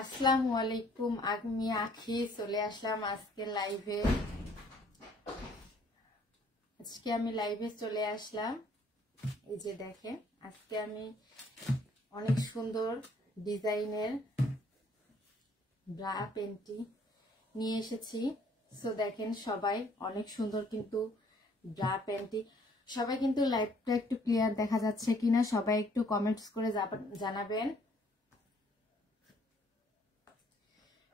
আসসালামু আলাইকুম। আমি আখি চলে আসলাম আজকে লাইভে। আমি লাইভে চলে আসলাম। এই যে দেখেন, আজকে আমি অনেক সুন্দর ডিজাইনের ব্রা পেন্টি নিয়ে এসেছি। সো দেখেন, সবাই অনেক সুন্দর কিন্তু ব্রা পেন্টি। সবাই কিন্তু লাইভটা একটু ক্লিয়ার দেখা যাচ্ছে কিনা সবাই একটু কমেন্টস করে জানাবেন।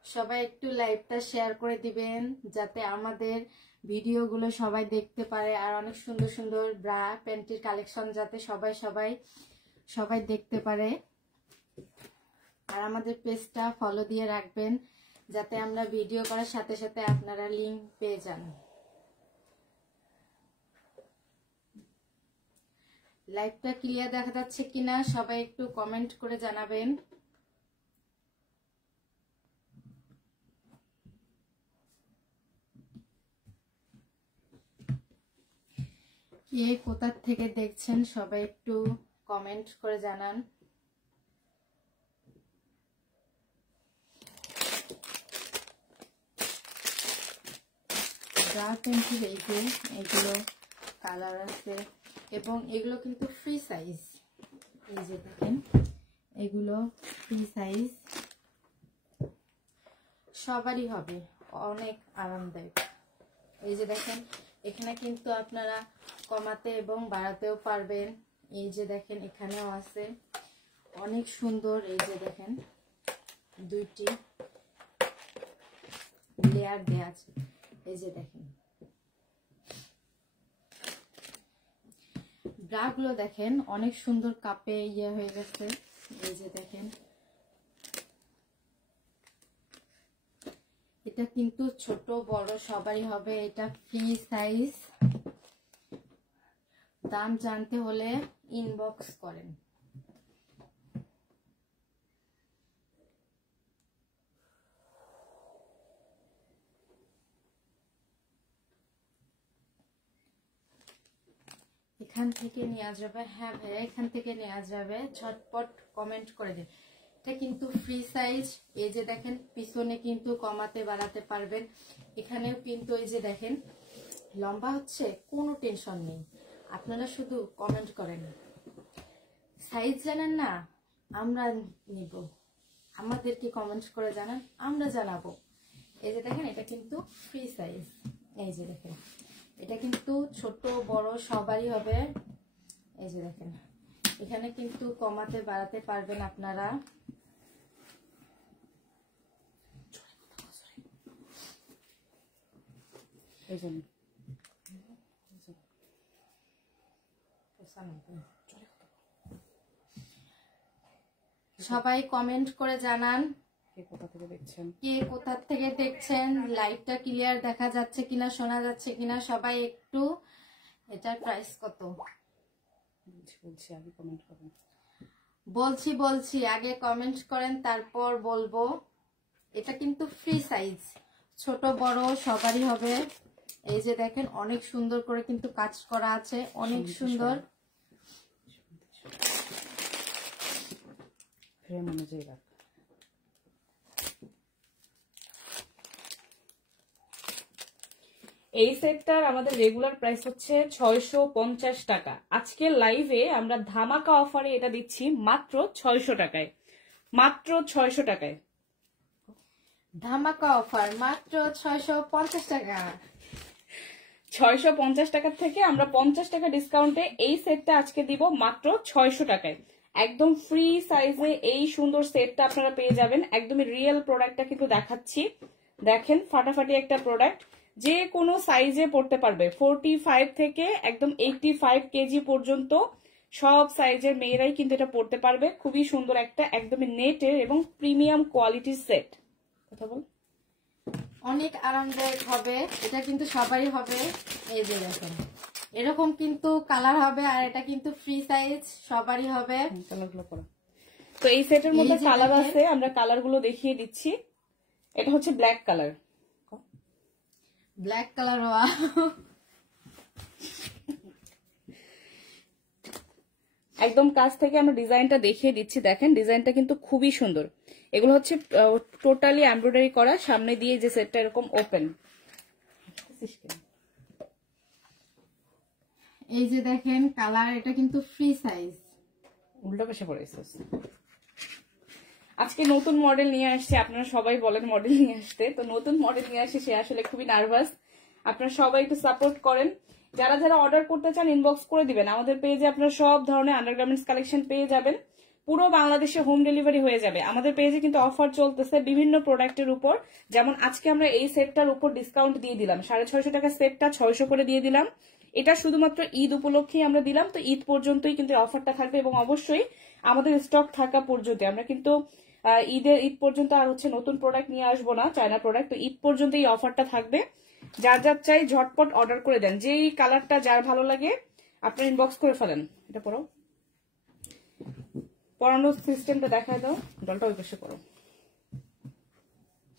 সবাই একটু লাইভটা শেয়ার করে দিবেন যাতে আমাদের ভিডিওগুলো সবাই দেখতে পারে, আর অনেক সুন্দর সুন্দর ব্রা প্যান্টির কালেকশন যাতে সবাই দেখতে পারে। আর আমাদের পেজটা ফলো দিয়ে রাখবেন যাতে আমরা ভিডিও করার সাথে সাথে আপনারা লিংক পেয়ে যান। লাইভটা ক্লিয়ার দেখা যাচ্ছে কিনা সবাই একটু কমেন্ট করে জানাবেন। কে কোথা থেকে দেখছেন সবাই একটু কমেন্ট করে জানান। ব্রা পেন্সিল এই যে এগুলো কালার আছে এবং এগুলো কিন্তু ফ্রি সাইজ। এই যে দেখেন, এগুলো ফ্রি সাইজ, সবারই হবে, অনেক আরামদায়ক। এই যে দেখেন, এখানে কিন্তু আপনারা কমাতে এবং বাড়াতেও পারবেন। এই যে দেখেন, এখানেও আছে অনেক সুন্দর। এই যে দেখেন, দুইটি লেয়ার দেয়া আছে। এই যে দেখেন, ব্রাগুলো দেখেন অনেক সুন্দর কাপে ইয়ে হয়ে গেছে। এই যে দেখেন, এটা কিন্তু ছোট বড় সবারই হবে, এটা ফ্রি সাইজ। দাম জানতে হলে ইনবক্স করেন। এখান থেকে নেওয়া যাবে। হ্যাঁ ভাইয়া, এখান থেকে নেওয়া যাবে, ঝটপট কমেন্ট করে দিন। এটা কিন্তু ফ্রি সাইজ। এই যে দেখেন, পিছনে কিন্তু কমাতে বাড়াতে পারবেন। এখানেও কিন্তু এই যে দেখেন লম্বা হচ্ছে, কোনো টেনশন নেই, আপনারা শুধু কমেন্ট করেন। সাইজ জানেন না, আমরা নিব, আমাদেরকে কমেন্ট করে জানান, আমরা জানাবো। এই যে দেখেন, এটা কিন্তু ফ্রি সাইজ। এই যে দেখেন, এটা কিন্তু ছোট বড় সবারই হবে। এই যে দেখেন, এখানে কিন্তু কমাতে বাড়াতে পারবেন আপনারা। সবাই কমেন্ট করে জানান কে কোথা থেকে দেখছেন, লাইভটা ক্লিয়ার দেখা যাচ্ছে কিনা, শোনা যাচ্ছে কিনা। সবাই একটু, এটার প্রাইস কত বলছি আগে কমেন্ট করেন, তারপর বলবো। এটা কিন্তু ফ্রি সাইজ, ছোট বড় সবারই হবে। এই যে দেখেন, অনেক সুন্দর করে কিন্তু কাজ করা আছে, অনেক সুন্দর। এই সেটটার আমাদের রেগুলার প্রাইস হচ্ছে 650 টাকা। আজকে লাইভে আমরা ধামাকা অফারে এটা দিচ্ছি মাত্র 600 টাকায়। মাত্র 600 টাকায় ধামাকা অফার, মাত্র 650 টাকা। 650 টাকার থেকে আমরা 50 টাকা ডিসকাউন্টে এই সেটটা আজকে দিব মাত্র 600 টাকায়। একদম ফ্রি সাইজে এই সুন্দর সেটটা আপনারা পেয়ে যাবেন। একদমই রিয়েল প্রোডাক্টটা কিন্তু দেখাচ্ছি। দেখেন, ফাটাফাটি একটা প্রোডাক্ট, যে কোনো সাইজে পড়তে পারবে। 45 থেকে একদম 85 কেজি পর্যন্ত সব সাইজের মেয়েরাই কিন্তু এটা পড়তে পারবে। খুবই সুন্দর একটা একদমই নেটের এবং প্রিমিয়াম কোয়ালিটির সেট। কথা বল, অনেক আরামদায়ক হবে, এটা কিন্তু সবারই হবে। এই যে দেখেন, এরকম কিন্তু কালার হবে, আর এটা কিন্তু ফ্রি সাইজ, সবারই হবে। কালারগুলো পড়া। তো এই সেটের মধ্যে কালার আছে, আমরা কালারগুলো দেখিয়ে দিচ্ছি। এটা হচ্ছে ব্ল্যাক কালার। ব্ল্যাক কালার, একদম কাছ থেকে আমরা ডিজাইনটা দেখিয়ে দিচ্ছি। দেখেন ডিজাইনটা কিন্তু খুবই সুন্দর। এগুলো হচ্ছে টোটালি এমব্রয়ডারি করা, সামনে দিয়ে যে সেটটা এরকম ওপেন। এই যে দেখেন কালার, এটা কিন্তু ফ্রি সাইজ। উল্টা পাশে পড়েছে। আজকে নতুন মডেল নিয়ে আসছে, আপনারা সবাই বলেন মডেল নিয়ে আসতে, তো নতুন মডেল নিয়ে আসে, সে আসলে খুবই নার্ভাস। আপনারা সবাই একটু সাপোর্ট করেন। যারা যারা অর্ডার করতে চান ইনবক্স করে দিবেন। আমাদের পেজে আপনারা সব ধরনের আন্ডারগার্মেন্টস কালেকশন পেয়ে যাবেন, পুরো বাংলাদেশে হোম ডেলিভারি হয়ে যাবে। আমাদের পেজে কিন্তু অফার চলতেছে বিভিন্ন প্রোডাক্টের উপর, যেমন আজকে আমরা এই সেটটার উপর ডিসকাউন্ট দিয়ে দিলাম, 650 টাকা সেটটা 600 করে দিয়ে দিলাম। এটা শুধুমাত্র ঈদ উপলক্ষেই আমরা দিলাম, তো ঈদ পর্যন্তই কিন্তু অফারটা থাকবে এবং অবশ্যই আমাদের স্টক থাকা পর্যন্ত। আমরা কিন্তু ঈদ পর্যন্ত আর হচ্ছে নতুন প্রোডাক্ট নিয়ে আসবো না, চায়না প্রোডাক্ট। তো ঈদ পর্যন্ত এই অফারটা থাকবে। যার যার চাই ঝটপট অর্ডার করে দেন, যেই কালারটা যার ভালো লাগে আপনার ইনবক্স করে ফেলেন। এটা পরো, পরানোর সিস্টেমটা দেখায় দাও, ডলটা ওই পাশে করো,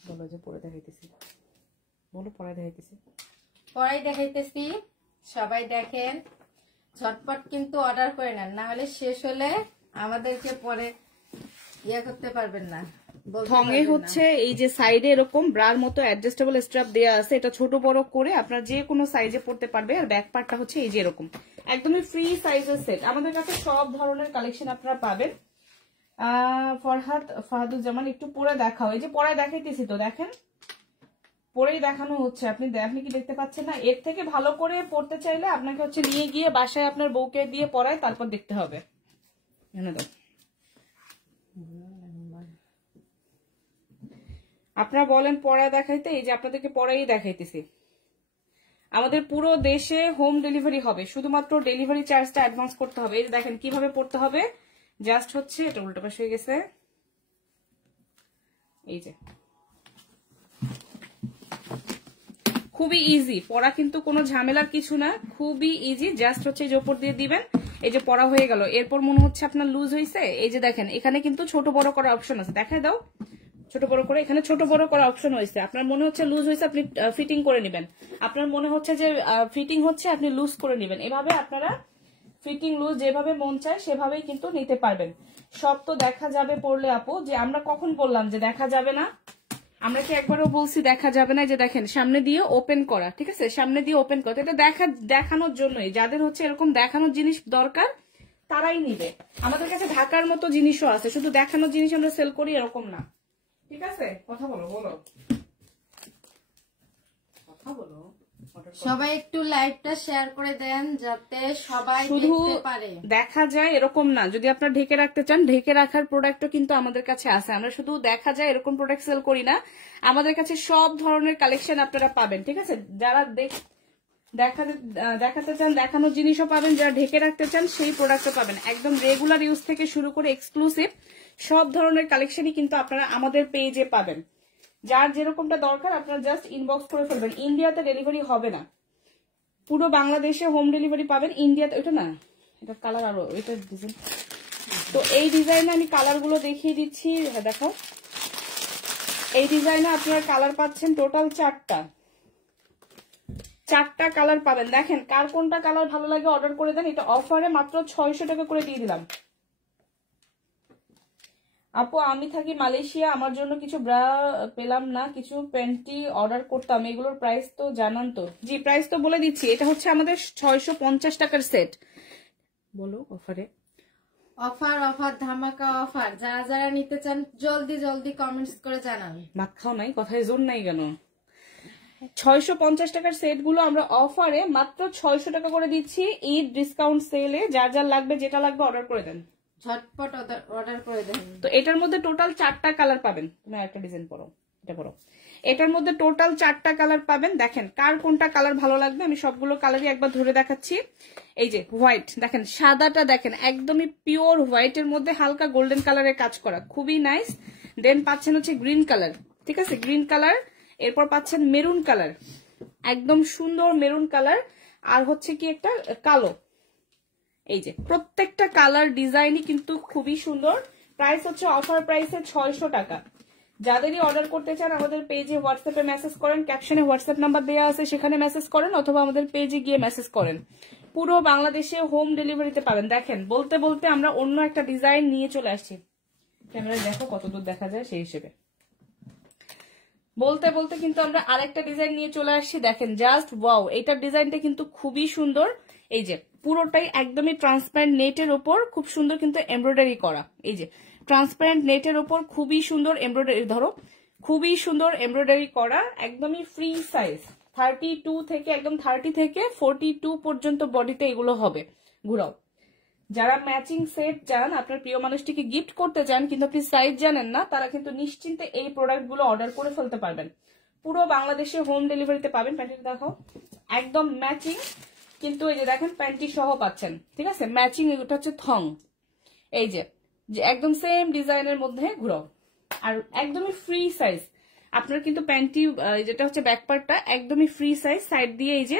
বলো যে পরে দেখাইতেছি, বলো পরে দেখাইতেছি, পরাই দেখাইতেছি। সবাই দেখেন, ঝটপট কিন্তু অর্ডার করে নেন, না হলে শেষ হলে আমাদেরকে পরে ইয়ে করতে পারবেন না। থঙে হচ্ছে এই যে সাইডে এরকম ব্রার মতো অ্যাডজাস্টেবল স্ট্র্যাপ দেওয়া আছে, এটা ছোট বড় করে আপনার যে কোনো সাইজে পড়তে পারবে। আর ব্যাক পার্টটা হচ্ছে এই যে এরকম একদমই ফ্রি সাইজের সেট। আমাদের কাছে সব ধরনের কালেকশন আপনারা পাবেন। ফাহাদুজ্জামান একটু পরে দেখাও, এই যে পরে দেখাইতেছি তো, দেখেন পরেই দেখানো হচ্ছে। আপনি কি দেখতে পাচ্ছেন না? এর থেকে ভালো করে পড়তে চাইলে আপনাকে হচ্ছে নিয়ে গিয়ে বাসায় আপনার বউকে দিয়ে পড়ায়, তারপর দেখতে হবে। আপনারা বলেন পড়ায় দেখাইতে, এই যে আপনাদেরকে পড়াই দেখাইতেছি। আমাদের পুরো দেশে হোম ডেলিভারি হবে, শুধুমাত্র ডেলিভারি চার্জটা অ্যাডভান্স করতে হবে। এই যে দেখেন কিভাবে পড়তে হবে, জাস্ট হচ্ছে এটা উল্টো পাশে হয়ে গেছে, এই যে খুবই ইজি পড়া, কিন্তু কোনো ঝামেলার কিছু না, খুবই ইজি। জাস্ট হচ্ছে এই যে উপর দিয়ে দিবেন, এই যে পড়া হয়ে গেল। এরপর মনে হচ্ছে আপনার লুজ হয়েছে, এই যে দেখেন এখানে কিন্তু ছোট বড় করার অপশন আছে, দেখায় দাও ছোট বড় করে, এখানে ছোট বড় করার অপশন হয়েছে। আপনার মনে হচ্ছে লুজ হয়েছে, আপনি ফিটিং করে নেবেন। আপনার মনে হচ্ছে যে ফিটিং হচ্ছে, আপনি লুজ করে নেবেন। এভাবে আপনারা ফিটিং লুজ যেভাবে মন চায় সেভাবেই কিন্তু নিতে পারবেন। সব তো দেখা যাবে পড়লে আপু, যে আমরা কখন বললাম যে দেখা যাবে না? আমরা কি একবারও বলছি দেখা যাবে না? যে দেখেন সামনে দিয়ে ওপেন করা, ঠিক আছে, সামনে দিয়ে ওপেন করা, এটা দেখানোর জন্যই। যাদের হচ্ছে এরকম দেখানোর জিনিস দরকার তারাই নিবে। আমাদের কাছে ঢাকার মতো জিনিসও আছে, শুধু দেখানোর জিনিস আমরা সেল করি এরকম না, ঠিক আছে? কথা বলো, কথা বলো। সবাই একটু লাইভটা শেয়ার করে দেন যাতে সবাই শুধু দেখতে পারে। দেখা যায় এরকম না, যদি আপনারা ঢেকে রাখতে চান, ঢেকে রাখার প্রোডাক্টও কিন্তু আমাদের কাছে আছে। আমরা শুধু দেখা যায় এরকম প্রোডাক্ট সেল করি না, আমাদের কাছে সব ধরনের কালেকশন আপনারা পাবেন, ঠিক আছে? যারা দেখাতে চান দেখানোর জিনিসও পাবেন, যারা ঢেকে রাখতে চান সেই প্রোডাক্টও পাবেন। একদম রেগুলার ইউজ থেকে শুরু করে এক্সক্লুসিভ সব ধরনের কালেকশনই কিন্তু আপনারা আমাদের পেজে পাবেন। যার যেরকমটা দরকার আপনারা জাস্ট ইনবক্স করে ফেলবেন। ইন্ডিয়াতে ডেলিভারি হবে না, পুরো বাংলাদেশে হোম ডেলিভারি পাবেন। ইন্ডিয়াতে ওটা না, এটা কালার আরো, এটা ডিজাইন। তো এই ডিজাইনে আমি কালার গুলো দেখিয়ে দিচ্ছি, দেখো এই ডিজাইনে আপনারা কালার পাচ্ছেন টোটাল 4টা কালার পাবেন। দেখেন কার কোনটা কালার ভালো লাগে অর্ডার করে দেন। এটা অফারে মাত্র 600 টাকা করে দিয়ে দিলাম। আপু আমি থাকি মালয়েশিয়া, আমার জন্য কিছু ব্রা পেলাম না, কিছু প্যান্টি অর্ডার করতাম, এগুলোর প্রাইস তো জানান তো। জি প্রাইস তো বলে দিচ্ছি, এটা হচ্ছে আমাদের 650 টাকার সেট। বলো অফারে, অফার ধামাকা অফার। যারা যারা নিতে চান জলদি কমেন্টস করে জানান। ভাত খাও নাই, কথায় জোর নাই কেন? 650 টাকার সেট গুলো আমরা অফারে মাত্র 600 টাকা করে দিচ্ছি, ঈদ ডিসকাউন্ট সেলে। যার যার লাগবে, যেটা লাগবে অর্ডার করে দেন, ঝটপট অর্ডার করে দেন। তো এটার মধ্যে টোটাল 4টা কালার পাবেন। তুমি একটা ডিজাইন পরো, এটা পরো। এটার মধ্যে টোটাল 4টা কালার পাবেন। দেখেন কার কোনটা কালার ভালো লাগবে, আমি সবগুলো কালারই একবার ধরে দেখাচ্ছি। এই যে হোয়াইট, দেখেন সাদাটা, দেখেন একদমই পিওর হোয়াইটের মধ্যে হালকা গোল্ডেন কালারের কাজ করা, খুবই নাইস। দেন পাচ্ছেন হচ্ছে গ্রিন কালার, ঠিক আছে, গ্রিন কালার। এরপর পাচ্ছেন মেরুন কালার, একদম সুন্দর মেরুন কালার। আর হচ্ছে কি একটা কালো। এই যে প্রত্যেকটা কালার ডিজাইনই কিন্তু খুবই সুন্দর। প্রাইস হচ্ছে অফার প্রাইসে 600 টাকা। যাদেরই অর্ডার করতে চান আমাদের পেজে হোয়াটসঅ্যাপে মেসেজ করেন, ক্যাপশনে হোয়াটসঅ্যাপ নাম্বার দেওয়া আছে, সেখানে মেসেজ করেন, অথবা আমাদের পেজে গিয়ে মেসেজ করেন। পুরো বাংলাদেশে হোম ডেলিভারিতে পাবেন। দেখেন বলতে বলতে আমরা অন্য একটা ডিজাইন নিয়ে চলে আসছি, ক্যামেরায় দেখো কতদূর দেখা যায় সেই হিসেবে। বলতে বলতে কিন্তু আমরা আরেকটা ডিজাইন নিয়ে চলে আসছি। দেখেন জাস্ট ওয়াও, এইটার ডিজাইনটা কিন্তু খুবই সুন্দর। এই যে পুরোটাই একদমই ট্রান্সপারেন্ট নেটের উপর খুব সুন্দর কিন্তু এমব্রয়ডারি করা। এই যে ট্রান্সপারেন্ট নেটের উপর খুবই সুন্দর এমব্রয়ডারি, ধরো খুবই সুন্দর এমব্রয়ডারি করা, একদমই ফ্রি সাইজ 32 থেকে একদম 30 থেকে 42 পর্যন্ত বডিতে এগুলো হবে। ঘুরাও। যারা ম্যাচিং সেট চান, আপনার প্রিয় মানুষটিকে গিফট করতে চান কিন্তু আপনি সাইজ জানেন না, তারা কিন্তু নিশ্চিন্তে এই প্রোডাক্টগুলো অর্ডার করে ফেলতে পারবেন। পুরো বাংলাদেশে হোম ডেলিভারিতে পাবেন। প্যান্টিটা দেখাও, একদম ম্যাচিং কিন্তু এই যে দেখেন প্যান্টি সহ পাচ্ছেন, ঠিক আছে ম্যাচিং। এটা হচ্ছে থং, এই যে একদম সেম ডিজাইনের মধ্যে। ঘুরাও। আর একদমই ফ্রি সাইজ আপনার কিন্তু প্যান্টি, যেটা হচ্ছে ব্যাক পার্টটা একদমই ফ্রি সাইজ। সাইড দিয়ে এই যে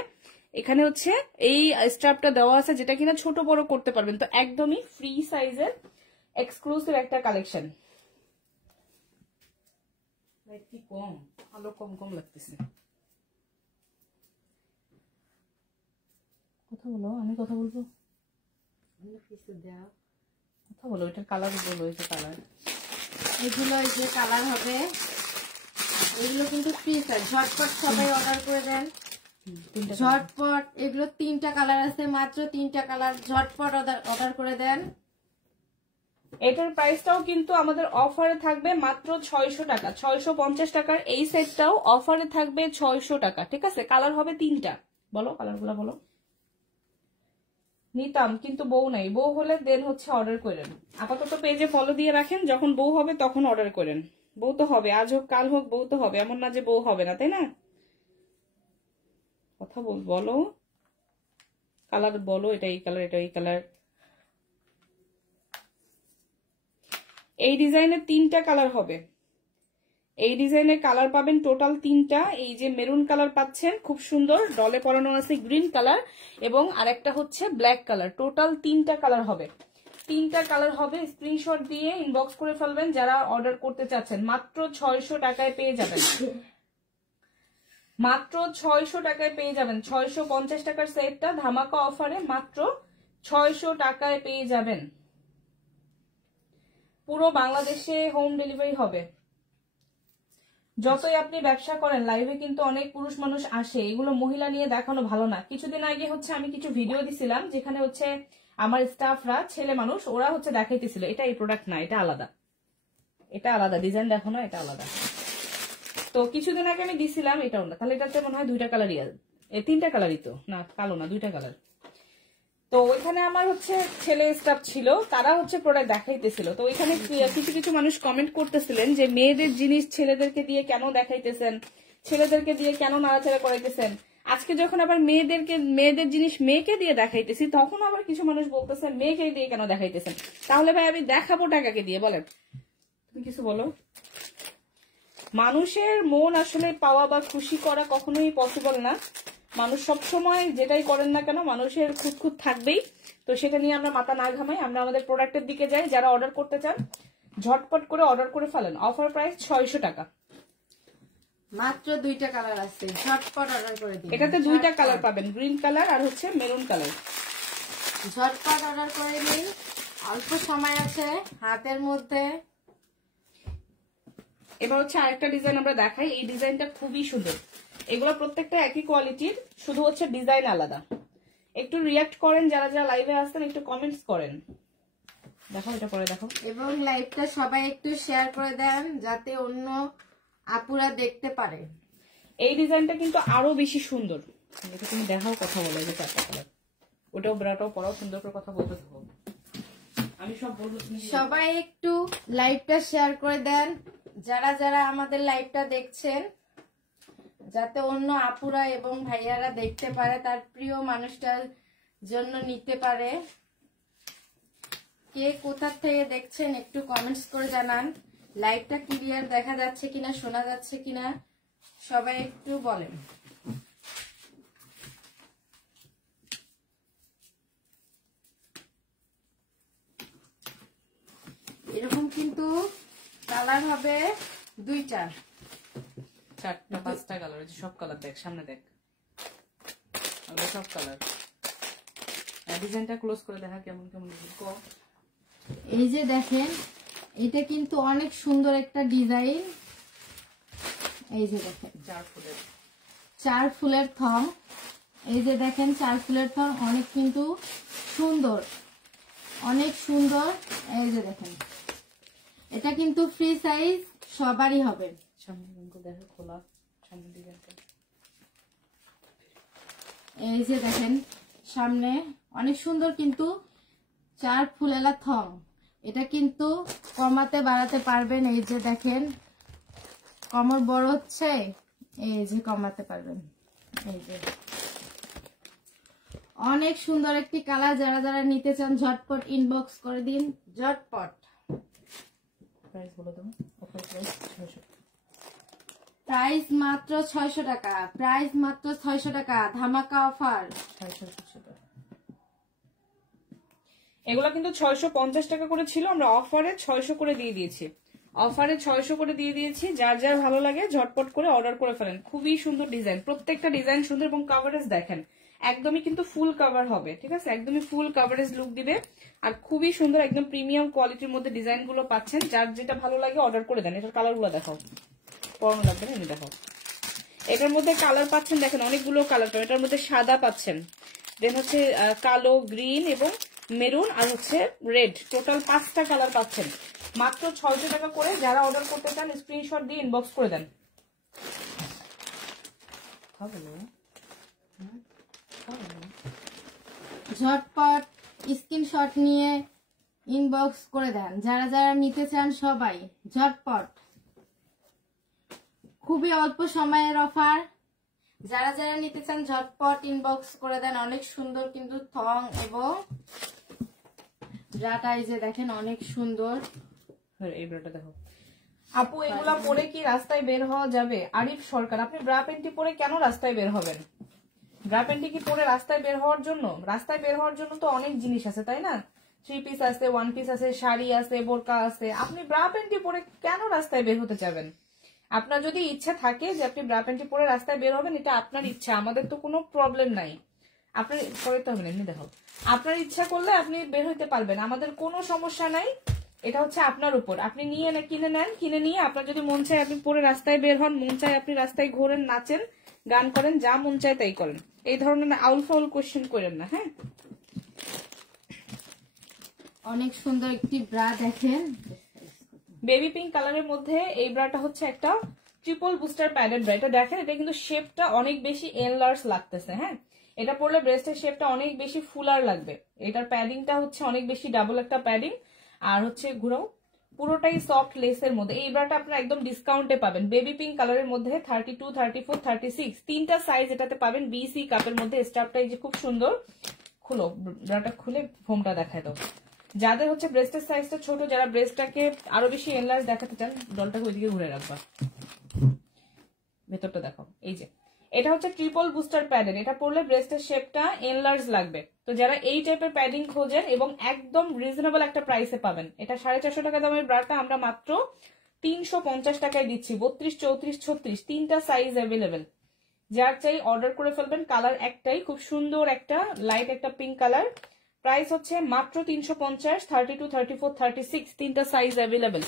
এখানে হচ্ছে এই স্ট্রাপটা দেওয়া আছে, যেটা কিনা ছোট বড় করতে পারবেন। তো একদমই ফ্রি সাইজের এক্সক্লুসিভ একটা কালেকশন। কি কম আলো, কম কম লাগতেছে। কথা বলো, আমি কথা বলবো, কথা বলো। এটার কালার বলো, এই যে কালার, এগুলো এই যে কালার হবে, এগুলো কিন্তু ফ্রি সাইজ। ঝটপট সবাই অর্ডার করে দেন, ঝটপট। এগুলো 3টা কালার আছে, মাত্র 3টা কালার, ঝটপট অর্ডার করে দেন। এটার প্রাইসটাও কিন্তু আমাদের অফারে থাকবে মাত্র 600 টাকা। 650 টাকার এই সেটটাও অফারে থাকবে 600 টাকা, ঠিক আছে। কালার হবে 3টা। বলো কালারগুলো বলো। নিতাম কিন্তু বউ নাই, বউ হলে দেন হচ্ছে অর্ডার করেন। আপাতত পেজে ফলো দিয়ে রাখেন, যখন বউ হবে তখন অর্ডার করেন। বউ তো হবে, আজ হোক কাল হোক বউ তো হবে, এমন না যে বউ হবে না, তাই না? কথা বলো, কালার বলো। এটা এই কালার, এটা এই কালার। এই ডিজাইনের 3টা কালার হবে। এই ডিজাইনের কালার পাবেন টোটাল 3টা। এই যে মেরুন কালার পাচ্ছেন, খুব সুন্দর ডলে পরানো আছে, গ্রিন কালার, এবং আরেকটা হচ্ছে ব্ল্যাক কালার। টোটাল 3টা কালার হবে। 3টা কালার হবে। স্ক্রিনশট দিয়ে ইনবক্স করে ফেলবেন যারা অর্ডার করতে চাচ্ছেন। মাত্র 600 টাকায় পেয়ে যাবেন, মাত্র 600 টাকায় পেয়ে যাবেন। 650 টাকার সেটটা ধামাকা অফারে মাত্র 600 টাকায় পেয়ে যাবেন। পুরো বাংলাদেশে হোম ডেলিভারি হবে। যতই আপনি ব্যবসা করেন, লাইভে কিন্তু অনেক পুরুষ মানুষ আসে, এগুলো মহিলা নিয়ে দেখানো ভালো না। কিছুদিন আগে হচ্ছে আমি কিছু ভিডিও দিছিলাম, যেখানে হচ্ছে আমার স্টাফরা ছেলে মানুষ, ওরা হচ্ছে দেখাইতেছিল এটা এই প্রোডাক্ট না, এটা আলাদা, এটা আলাদা ডিজাইন, দেখো না এটা আলাদা। তো কিছুদিন আগে আমি দিছিলাম এটাও না, তাহলে এটাতে মনে হয় 2টা কালারই, 3টা কালারই তো না, কালো না, 2টা কালার। তো ওইখানে আমার হচ্ছে ছেলে স্টাফ ছিল, তারা হচ্ছে প্রোডাক্ট দেখাইতেছিল। তো ওইখানে কিছু কিছু মানুষ কমেন্ট করতেছিলেন যে মেয়েদের জিনিস ছেলেদেরকে দিয়ে কেন দেখাইতেছেন, ছেলেদেরকে দিয়ে কেন নাড়াচাড়া করাইতেছেন। আজকে যখন আবার মেয়েদের জিনিস মেয়েকে দিয়ে দেখাইতেছি, তখন আবার কিছু মানুষ বলতেছেন মেয়েকে দিয়ে কেন দেখাইতেছেন। তাহলে ভাই আমি দেখাবো টাকাকে দিয়ে, বলেন তুমি কিছু বলো। মানুষের মন আসলে পাওয়া বা খুশি করা কখনোই পসিবল না। মানুষ সবসময় যেটাই করেন না কেন, মানুষের খুঁতখুত থাকবেই। তো সেটা নিয়ে আমরা মাথা না ঘামাই, আমরা আমাদের প্রোডাক্টের দিকে যাই। যারা অর্ডার করতে চান ঝটপট করে অর্ডার করে ফেলেন। অফার প্রাইস 600 টাকা, মাত্র 2টা কালার আছে, ঝটপট অর্ডার করে দিন। এটাতে 2টা কালার পাবেন, গ্রিন কালার আর হচ্ছে মেরুন কালার। ঝটপট অর্ডার করে নিন, অল্প সময় আছে হাতের মধ্যে। এবার হচ্ছে আরেকটা ডিজাইন আমরা দেখাই। এই ডিজাইনটা খুবই সুন্দর। এগুলো প্রত্যেকটা একই কোয়ালিটির, শুধু হচ্ছে ডিজাইন আলাদা। একটু রিয়াক্ট করেন যারা যারা লাইভে আসছেন, একটু কমেন্টস করেন। দেখো এটা পরে দেখো, এবং লাইভটা সবাই একটু শেয়ার করে দেন যাতে অন্য আপুরা দেখতে পারে। এই ডিজাইনটা কিন্তু আরো বেশি সুন্দর। এটা তুমি দেখাও, কথা বলো। যে 4টা কালার, ওটাও ব্রাটাও পরাও, সুন্দর করে কথা বলতে থাকো। আমি সব বলবো, সবাই একটু লাইভটা শেয়ার করে দেন যারা যারা আমাদের লাইভটা দেখছেন, যাতে অন্য আপুরা এবং ভাইয়ারা দেখতে পারে, তার প্রিয় মানুষটার জন্য নিতে পারে। কে কোথা থেকে দেখছেন একটু কমেন্টস করে জানান। লাইভটা ক্লিয়ার দেখা যাচ্ছে কিনা, শোনা যাচ্ছে কিনা সবাই একটু বলেন। এরকম কিন্তু কালার হবে 2টা, 4টা 5টা কালার। সব কালার দেখ, সামনে দেখ, সব কালার। ডিজাইনটা ক্লোজ করে দেখা কেমন কেমন এই যে দেখেন এটা কিন্তু অনেক সুন্দর একটা ডিজাইন। এই যে দেখেন 4 ফুলের থম, এই যে দেখেন 4 ফুলের থম, অনেক কিন্তু সুন্দর, অনেক সুন্দর। এই যে দেখেন এটা কিন্তু ফ্রি সাইজ সবারই হবে। দেখো খোলা সামনে ডিজাইনটা, এই যে দেখেন সামনে অনেক সুন্দর কিন্তু 4 ফুলেলা থম। এটা কিন্তু কমাতে বাড়াতে পারবেন। এই যে দেখেন কমর বড় হচ্ছে, এই যে কমাতে পারবেন। এই যে অনেক সুন্দর একটি কালার, যারা যারা নিতে চান ঝটপট ইনবক্স করে দিন, ঝটপট। প্রাইস বলো তুমি। অফার প্রাইস 600, প্রাইস মাত্র 600 টাকা, প্রাইস মাত্র 600 টাকা, ধামাকা অফার। 650 টাকা। এগুলা কিন্তু 650 টাকা করে ছিল, আমরা অফারে 600 করে দিয়ে দিয়েছি। অফারে 600 করে দিয়ে দিয়েছি। যার যার ভালো লাগে ঝটপট করে অর্ডার করে ফেলেন। খুবই সুন্দর ডিজাইন, প্রত্যেকটা ডিজাইন সুন্দর এবং কভারেজ দেখেন একদমই কিন্তু ফুল কভার হবে, ঠিক আছে, একদমই ফুল কভারেজ লুক দিবে। আর খুবই সুন্দর একদম প্রিমিয়াম কোয়ালিটির মধ্যে ডিজাইন গুলো পাচ্ছেন। যার যেটা ভালো লাগে অর্ডার করে দেন। এটার কালার গুলো দেখাও, পরানো লাগবে না, এনে দেখাও। এটার মধ্যে কালার পাচ্ছেন দেখেন অনেকগুলো কালার পাবেন। এটার মধ্যে সাদা পাচ্ছেন, দেন হচ্ছে কালো, গ্রিন এবং মেরুন আর হচ্ছে রেড, টোটাল 5টা কালার পাচ্ছেন মাত্র 600 টাকা করে। যারা অর্ডার করতে চান স্ক্রিনশট দিয়ে ইনবক্স করে দেন। ঝটপট স্ক্রিনশট নিয়ে ইনবক্স করে দেন, যারা যারা নিতে চান সবাই ঝটপট। খুবই অল্প সময়ের অফার, যারা যারা নিতে চান ঝটপট ইনবক্স করে দেন। অনেক সুন্দর কিন্তু থং এবং ব্রাটা, এই যে দেখেন অনেক সুন্দর। এই ব্রাটা দেখো আপু, এগুলা পরে কি রাস্তায় বের হওয়া যাবে? আরিফ সরকার, আপনি ব্রা প্যান্টি পরে কেন রাস্তায় বের হবেন? ব্রা প্যান্টি কি পরে রাস্তায় বের হওয়ার জন্য? রাস্তায় বের হওয়ার জন্য তো অনেক জিনিস আছে, তাই না? 3 পিস আছে, 1 পিস আছে, শাড়ি আছে, বোরকা আছে। আপনি ব্রা প্যান্টি পরে কেন রাস্তায় বের হতে চাবেন? আপনার যদি ইচ্ছা থাকে যে আপনি ব্রা প্যান্টি পরে রাস্তায় বের হবেন, এটা আপনার ইচ্ছা, আমাদের তো কোনো প্রবলেম নাই। আপনার করতে হবে না, এমনি দেখো আপনার ইচ্ছা করলে আপনি বের হইতে পারবেন, আমাদের কোনো সমস্যা নাই। এটা হচ্ছে আপনার উপর, আপনি নিয়ে কিনে নেন, কিনে নিয়ে আপনার যদি মন চায় আপনি পরে রাস্তায় বের হন, মন চায় আপনি রাস্তায় ঘোরেন, নাচেন, গান করেন, যা মন চায় তাই করেন। এই ধরনের আউল ফাউল কোয়েশ্চেন করেন না। হ্যাঁ, অনেক সুন্দর একটি ব্রা দেখেন, বেবি পিঙ্ক কালারের মধ্যে এই ব্রাটা হচ্ছে একটা ট্রিপল বুস্টার প্যাডেড ব্রা। এটা দেখেন, এটা কিন্তু শেপটা অনেক বেশি এনলার্জ লাগতেছে। হ্যাঁ, এটা পরলে ব্রেস্টের শেপটা অনেক বেশি ফুলার লাগবে। এটার প্যাডিংটা হচ্ছে অনেক বেশি ডাবল একটা প্যাডিং, আর হচ্ছে ঘুরাও পুরোটাই সফট লেসের মধ্যে। এই ব্রাটা আপনারা একদম ডিসকাউন্টে পাবেন। বেবি পিঙ্ক কালারের মধ্যে 32, 34, 36 তিনটা সাইজ এটাতে পাবেন। বিসি কাপের মধ্যে স্টাফটা এই যে খুব সুন্দর। খুলো ব্রাটা, খুলে ফোমটা দেখায় দাও। যাদের হচ্ছে ব্রেস্টের সাইজটা ছোট, যারা ব্রেস্টটাকে আরো বেশি এনলার্জ দেখাতে চান, ডলটাকে ওইদিকে ঘুরে রাখবা, ভেতরটা দেখো। এই যে এটা হচ্ছে ট্রিপল বুস্টার প্যাডের, এটা পরলে ব্রেস্টের শেপটা এনলার্জ লাগবে। তো যারা এই টাইপের প্যাডিং খোঁজেন এবং একদম রিজনেবল একটা প্রাইসে পাবেন, এটা 450 টাকা দামের ব্রাটা আমরা মাত্র 350 টাকায় দিচ্ছি। 32, 34, 36 তিনটা সাইজ অ্যাভেলেবেল। যার চাই অর্ডার করে ফেলবেন। কালার একটাই, খুব সুন্দর একটা লাইট একটা পিঙ্ক কালার। প্রাইস হচ্ছে মাত্র 350, 32, 34, 36 তিনটা সাইজ অ্যাভেলেবেল।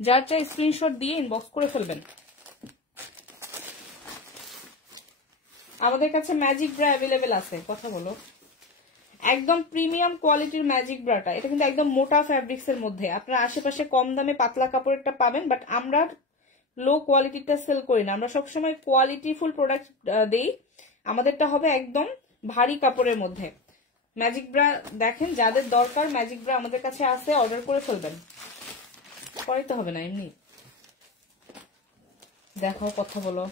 যার চাই স্ক্রিনশট দিয়ে ইনবক্স করে ফেলবেন। আমাদের কাছে ম্যাজিক ব্রা অ্যাভেলেবেল আছে, কথা বলো। একদম প্রিমিয়াম কোয়ালিটির ম্যাজিক ব্রাটা, এটা কিন্তু একদম মোটা ফ্যাব্রিক্স এর মধ্যে। আপনারা আশেপাশে কম দামে পাতলা কাপড়েরটা পাবেন, বাট আমরা লো কোয়ালিটিটা সেল করি না, আমরা সবসময় কোয়ালিটিফুল প্রোডাক্ট দেই। আমাদেরটা হবে একদম ভারী কাপড়ের মধ্যে। ম্যাজিক ব্রা দেখেন, যাদের দরকার ম্যাজিক ব্রা আমাদের কাছে আছে, অর্ডার করে ফেলবেন। করাইতে হবে না, এমনি দেখো, কথা বলো,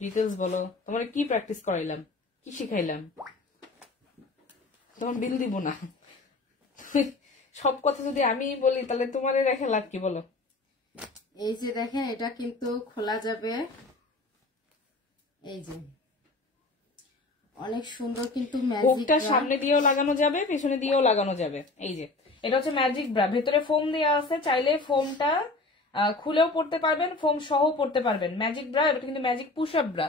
ডিটেলস বলো। তোমার কি প্র্যাকটিস করাইলাম, কি শিখাইলাম? তখন বিল দিব না। সব কথা যদি আমি বলি তাহলে তোমার রেখে লাভ কি, বলো? এই যে দেখেন এটা কিন্তু খোলা যাবে। এই যে অনেক সুন্দর কিন্তু হুকটা সামনে দিয়েও লাগানো যাবে, পেছনে দিয়েও লাগানো যাবে। এই যে এটা হচ্ছে ম্যাজিক ব্রা, ভেতরে ফোম দেওয়া আছে, চাইলে ফোমটা খুলেও পড়তে পারবেন, ফোম সহ পড়তে পারবেন। ম্যাজিক ব্রা, এটা কিন্তু ম্যাজিক পুশ আপ ব্রা।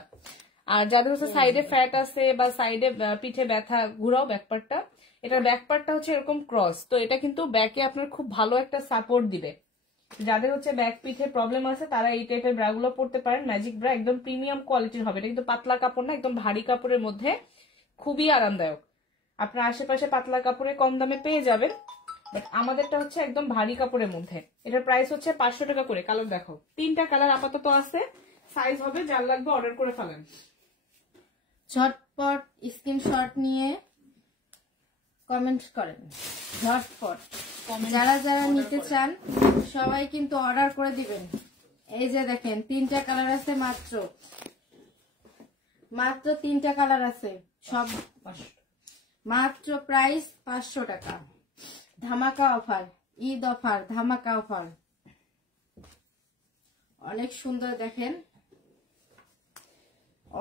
আর যাদের হচ্ছে সাইডে ফ্যাট আছে বা সাইডে পিঠে ব্যথা ঘুরাও ব্যাকপার্টটা, এটার ব্যাকপার্টটা হচ্ছে এরকম ক্রস, তো এটা কিন্তু ব্যাকে আপনার খুব ভালো একটা সাপোর্ট দিবে। যাদের হচ্ছে ব্যাক পিঠে প্রবলেম আছে তারা এই টাইপের ব্রা গুলো পড়তে পারেন। ম্যাজিক ব্রা একদম প্রিমিয়াম কোয়ালিটির হবে, এটা কিন্তু পাতলা কাপড় না, একদম ভারী কাপড়ের মধ্যে, খুবই আরামদায়ক। আপনার আশেপাশে পাতলা কাপড়ে কম দামে পেয়ে যাবেন, বাট আমাদেরটা হচ্ছে একদম ভারী কাপড়ের মধ্যে। এটার প্রাইস হচ্ছে 500 টাকা করে। কালার দেখো, 3টা কালার আপাতত আছে, সাইজ হবে যার লাগবে অর্ডার করে ফেলেন। ঝটপট স্ক্রিনশট নিয়ে কমেন্ট করেন, ঝটপট। যারা যারা নিতে চান সবাই কিন্তু অর্ডার করে দিবেন। এই যে দেখেন 3টা কালার আছে, মাত্র 3টা কালার আছে, সব মাত্র প্রাইস 500 টাকা। ধামাকা অফার, ঈদ অফার, ধামাকা অফার। অনেক সুন্দর, দেখেন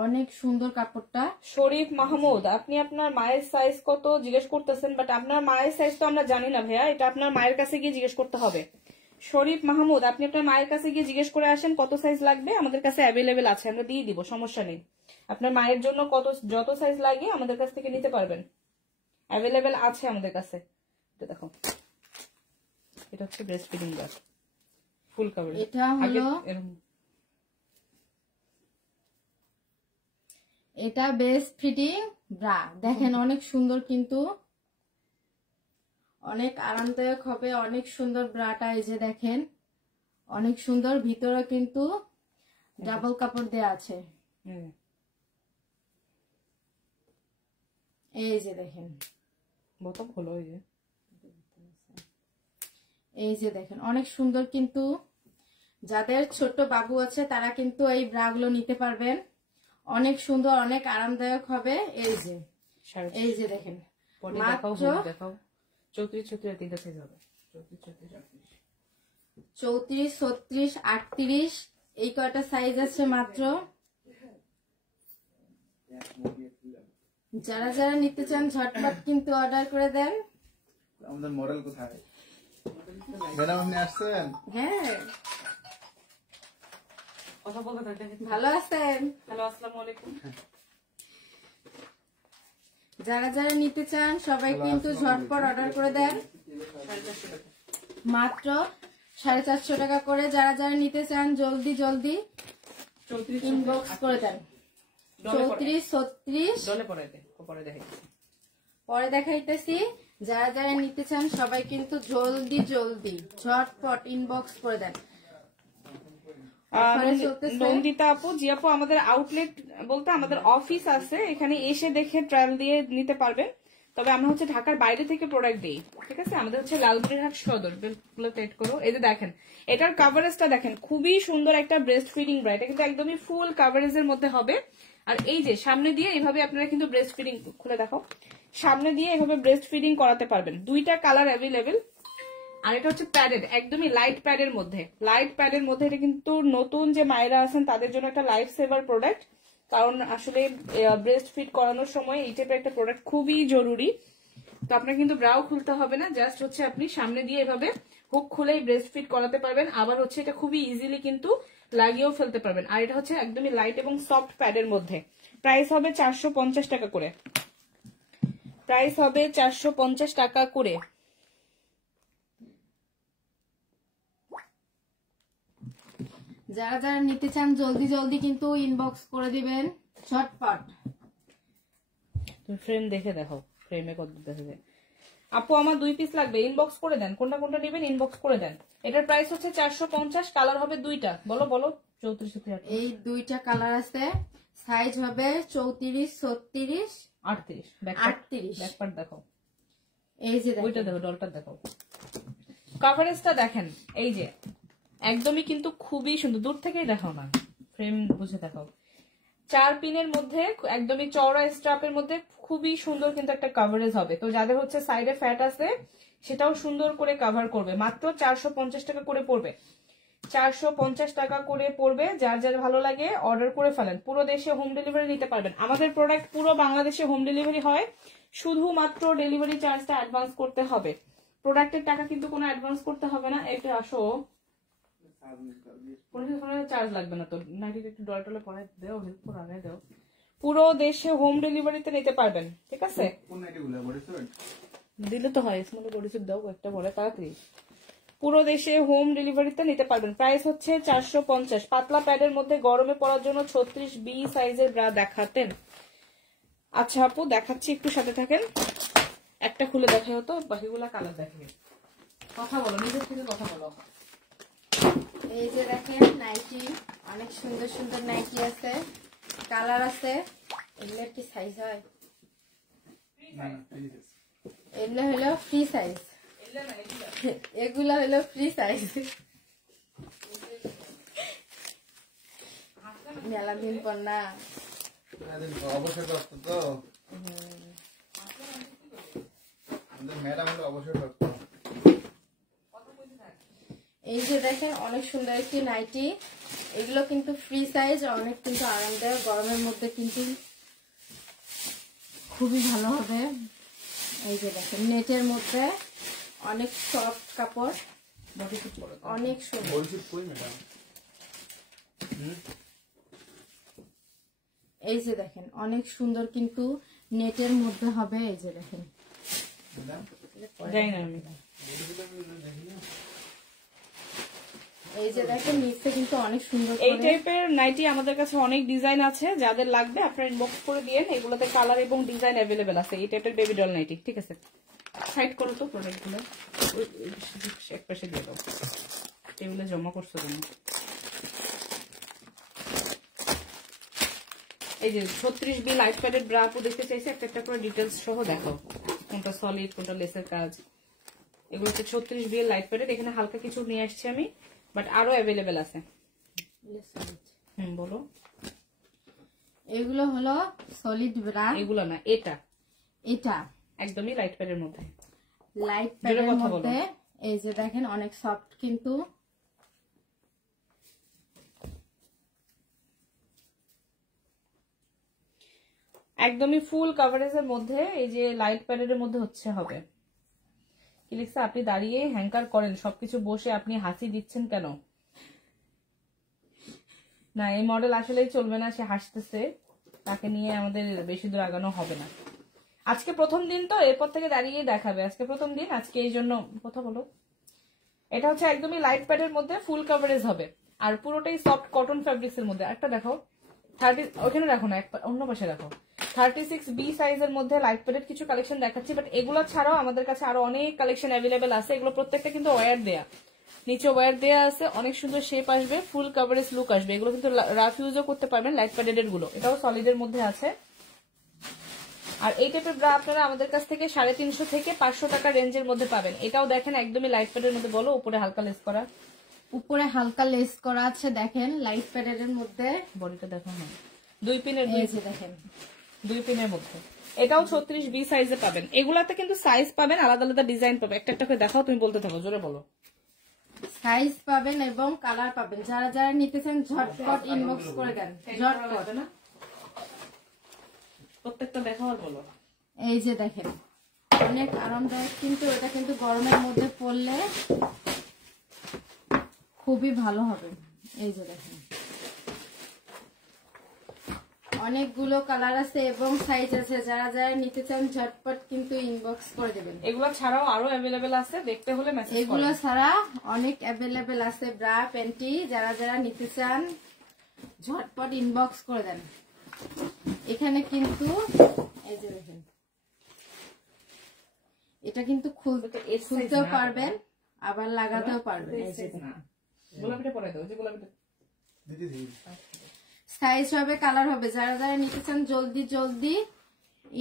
অনেক সুন্দর কাপড়টা। শরীফ মাহমুদ, আপনি আপনার মায়ের সাইজ কত জিজ্ঞেস করতেছেন, বাট আপনার মায়ের সাইজ তো আমরা জানি না ভাইয়া, এটা আপনার মায়ের কাছে গিয়ে জিজ্ঞেস করতে হবে। শরীফ মাহমুদ, আপনি আপনার মায়ের কাছে গিয়ে জিজ্ঞেস করে আসেন কত সাইজ লাগবে, আমাদের কাছে অ্যাভেলেবেল আছে, আমরা দিয়ে দিব, সমস্যা নেই। আপনার মায়ের জন্য যত সাইজ লাগে আমাদের কাছ থেকে নিতে পারবেন, অ্যাভেলেবেল আছে আমাদের কাছে। এটা দেখো, এটা হচ্ছে breast feeding bra, full cover. এটা হলো, এটা বেস্ট ফিটিং ব্রা, দেখেন অনেক সুন্দর, কিন্তু অনেক আরামদায়ক হবে, অনেক সুন্দর ব্রাটা। এই যে দেখেন অনেক সুন্দর, ভিতরে কিন্তু ডাবল কাপড় দেয়া আছে। এই যে দেখেন বোতাম হলো, এই যে দেখেন অনেক সুন্দর, কিন্তু যাদের ছোট বাবু আছে তারা কিন্তু এই ব্রাগুলো নিতে পারবেন, অনেক সুন্দর, অনেক আরামদায়ক হবে। এই যে দেখেন মাত্র 34, 36 সাইজ হবে, 34, 36, 38 এই কয়টা সাইজ আছে মাত্র। যারা যারা নিতে চান ঝটপট কিন্তু অর্ডার করে দেন। আমাদের মডেল কোথায় ম্যাডাম, আপনি আসছেন? হ্যাঁ, কথা বলতে থাকেন। ভালো আছেন? হ্যালো, আসসালামু আলাইকুম। যারা যারা নিতে চান সবাই কিন্তু ঝটপট অর্ডার করে দেন, মাত্র 450 টাকা করে। যারা যারা নিতে চান জলদি জলদি ইনবক্স করে দেন। 34, 36 পরে দেখাইতেছি। যারা যারা নিতে চান সবাই কিন্তু জলদি জলদি ঝটপট ইনবক্স করে দেন। নন্দিতা আপু, জি আপু, আমাদের আউটলেট বলতে আমাদের অফিস আছে, এখানে এসে দেখে ট্রায়াল দিয়ে নিতে পারবেন। তবে আমরা হচ্ছে ঢাকার বাইরে থেকে প্রোডাক্ট দিই, ঠিক আছে? আমাদের হচ্ছে লালমনিরহাট সদর। টাইট করো, এই যে দেখেন এটার কাভারেজটা দেখেন, খুবই সুন্দর একটা ব্রেস্ট ফিডিং ব্রা, এটা কিন্তু একদমই ফুল কাভারেজের মধ্যে হবে। আর এই যে সামনে দিয়ে এইভাবে আপনারা কিন্তু ব্রেস্ট ফিডিং, খুলে দেখো, সামনে দিয়ে এভাবে ব্রেস্ট ফিডিং করাতে পারবেন। 2টা কালার অ্যাভেলেবেল। আর এটা হচ্ছে প্যাডেড, একদমই লাইট প্যাডের মধ্যে, এটা কিন্তু নতুন যে মায়েরা আছেন তাদের জন্য একটা লাইফ সেভার প্রোডাক্ট, কারণ আসলে ব্রেস্ট ফিড করানোর সময় এই টাইপের একটা প্রোডাক্ট খুবই জরুরি। তো আপনার কিন্তু ব্রাও খুলতে হবে না, জাস্ট হচ্ছে আপনি সামনে দিয়ে এভাবে হুক খুলেই ব্রেস্ট ফিড করাতে পারবেন। আবার হচ্ছে এটা খুবই ইজিলি কিন্তু লাগিয়েও ফেলতে পারবেন। আর এটা হচ্ছে একদমই লাইট এবং সফট প্যাডের মধ্যে। প্রাইস হবে 450 টাকা করে, প্রাইস হবে 450 টাকা করে। যারা যারা নিতে চান জলদি জলদি কিন্তু ইনবক্স করে দিবেন ঝটপট। তুমি ফ্রেম দেখে দেখো, ফ্রেমে কত দেখা যায়। আপু আমার 2 পিস লাগবে, ইনবক্স করে দেন, কোনটা কোনটা নেবেন ইনবক্স করে দেন। এটার প্রাইস হচ্ছে 450, কালার হবে 2টা। বলো বলো, 34, এই 2টা কালার আছে, সাইজ হবে 34, 36, 38। 38 ব্যাকপার্ট দেখো, এই যে ওইটা দেখো, ডলটা দেখো, কভারেজটা দেখেন। এই যে একদমই কিন্তু খুবই সুন্দর, দূর থেকেই দেখাও না, ফ্রেম বুঝে দেখাও। 4 পিনের মধ্যে একদমই চওড়া স্ট্রাপের মধ্যে খুবই সুন্দর কিন্তু একটা কভারেজ হবে। তো যাদের হচ্ছে সাইডে ফ্যাট আছে সেটাও সুন্দর করে কভার করবে। মাত্র 450 টাকা করে পড়বে, 450 টাকা করে পড়বে। যার যার ভালো লাগে অর্ডার করে ফেলেন। পুরো দেশে হোম ডেলিভারি নিতে পারবেন। আমাদের প্রোডাক্ট পুরো বাংলাদেশে হোম ডেলিভারি হয়, শুধুমাত্র ডেলিভারি চার্জটা অ্যাডভান্স করতে হবে। প্রোডাক্টের টাকা কিন্তু কোনো অ্যাডভান্স করতে হবে না। এটা আসো, কোনো চার্জ লাগবে না। তো নাইটি একটু ডল টলে পরে দেও, হেল্প করে আগে দেও। পুরো দেশে হোম ডেলিভারিতে নিতে পারবেন, ঠিক আছে? কোন নাইটিগুলো বডি সুট দিলে তো হয়, স্মল বডি সুট দাও একটা বলে তাড়াতাড়ি। পুরো দেশে হোম ডেলিভারিতে নিতে পারবেন। প্রাইস হচ্ছে 450। পাতলা প্যাডের মধ্যে গরমে পরার জন্য 36B সাইজের ব্রা দেখাতেন। আচ্ছা আপু দেখাচ্ছি, একটু সাথে থাকেন। একটা খুলে দেখাই হতো, বাকিগুলা কালার দেখাবে। কথা বলো, নিজের থেকে কথা বলো। এই যে দেখেন নাইটি, অনেক সুন্দর সুন্দর নাইটি আছে, কালার আছে। এগুলো কি সাইজ হয়? না না প্লিজ এগুলো হলো ফ্রি সাইজ, এগুলো হলো ফ্রি সাইজ। মেলা দিন পর না, অবশ্যই করতো তো আমাদের ম্যাডাম হলো অবশ্যই করতো। এই যে দেখেন অনেক সুন্দর একটি নাইটি, এগুলো কিন্তু ফ্রি সাইজ, অনেক কিন্তু আরামদায়ক, গরমের মধ্যে কিন্তু খুবই ভালো হবে। এই যে দেখেন নেটের মধ্যে অনেক সফট কাপড়, অনেক সুন্দর। বডি সুট কই ম্যাডাম? এই যে দেখেন অনেক সুন্দর কিন্তু নেটের মধ্যে হবে। এই যে দেখেন ম্যাডাম যাই না আমি। এই যে দেখেন নিচে কিন্তু অনেক সুন্দর এই করে। টাইপের নাইটি আমাদের কাছে অনেক ডিজাইন আছে, যাদের লাগবে আপনারা ইনবক্স করে দিয়েন। এগুলোতে কালার এবং ডিজাইন অ্যাভেলেবেল আছে। এই টাইপের বেবি ডল নাইটি, ঠিক আছে? সাইড করো তো প্রোডাক্টগুলো, এক পাশে দিয়ে দাও, টেবিলে জমা করছো কেন? এই যে 36B লাইট প্যাডেড ব্রা আপু দেখতে চাইছে, একটা একটা করে ডিটেলস সহ দেখো, কোনটা সলিড কোনটা লেসের কাজ। এগুলো হচ্ছে 36B লাইট প্যাডেড। এখানে হালকা কিছু নিয়ে আসছি আমি, বাট আরো অ্যাভেলেবেল আছে। বলো। এগুলো হলো সলিড ব্রা, এগুলো না, এটা এটা একদমই লাইট প্যাডের মধ্যে। লাইট প্যাডের মধ্যে। এই যে দেখেন অনেক সফট কিন্তু, একদমই ফুল কভারেজের মধ্যে। এই যে লাইট প্যাডের মধ্যে হচ্ছে হবে কি লিখছে, আপনি দাঁড়িয়ে হ্যাঙ্কার করেন সবকিছু বসে, আপনি হাসি দিচ্ছেন কেন? না, এই মডেল আসলেই চলবে না, সে হাসতেছে, তাকে নিয়ে আমাদের বেশি দূর আগানো হবে না। আজকে প্রথম দিন তো, এরপর থেকে দাঁড়িয়ে দেখাবে। আজকে প্রথম দিন, আজকে এই জন্য কথা বলো। এটা হচ্ছে একদমই লাইট প্যাডের মধ্যে ফুল কভারেজ হবে, আর পুরোটাই সফট কটন ফ্যাব্রিক্স এর মধ্যে। একটা দেখো 30, ওখানে রাখো না, অন্য পাশে রাখো। 36B সাইজের মধ্যে লাইট প্যাডের কিছু কালেকশন দেখাচ্ছি, বাট এগুলো ছাড়াও আমাদের কাছে আরো অনেক কালেকশন অ্যাভেলেবেল আছে। এগুলো প্রত্যেকটা কিন্তু ওয়্যার দেয়া, নিচে ওয়্যার দেয়া আছে, অনেক সুন্দর শেপ আসবে, ফুল কভারেজ লুক আসবে। এগুলো কিন্তু রাফ ইউজও করতে পারবেন, লাইট প্যাডেড গুলো। এটাও সলিডের মধ্যে আছে। আর এই টাইপের ব্রা আপনারা আমাদের কাছ থেকে 350 থেকে 500 টাকা রেঞ্জের মধ্যে পাবেন। এটাও দেখেন একদমই লাইট প্যাডের মধ্যে। বলো, উপরে হালকা লেস করা, উপরে হালকা লেস করা আছে, দেখেন লাইট প্যাডের মধ্যে। বডিটা দেখো, হ্যাঁ 2 পিনের, এই যে দেখেন 2 পিনের মধ্যে। এটাও 36B সাইজে পাবেন। এগুলাতে কিন্তু সাইজ পাবেন, আলাদা আলাদা ডিজাইন পাবেন। একটা একটা করে দেখাও, তুমি বলতে থাকো, জোরে বলো। সাইজ পাবেন এবং কালার পাবেন। যারা যারা নিতেছেন ঝটপট ইনবক্স করে দেন, ঝটপট। প্রত্যেকটা দেখাও আর বলো। এই যে দেখেন অনেক আরামদায়ক কিন্তু, এটা কিন্তু গরমের মধ্যে পরলে খুবই ভালো হবে। এই যে দেখেন অনেকগুলো কালার আছে এবং সাইজ আছে, যারা যারা নিতে চান ঝটপট কিন্তু ইনবক্স করে দেবেন। এগুলো ছাড়াও আরো অ্যাভেলেবেল আছে, দেখতে হলে মেসেজ করুন। এগুলো ছাড়া অনেক অ্যাভেলেবেল আছে ব্রা প্যান্টি, যারা যারা নিতে চান ঝটপট ইনবক্স করে দেন। এখানে কিন্তু এই যে দেখেন এটা কিন্তু খুলতেও পারবেন, আবার লাগাতেও পারবেন। এই যে গোলাপিটা পরে দাও, যে গোলাপিটা দিদি সাইজ হবে, কালার হবে। যারা যারা নিতে চান জলদি জলদি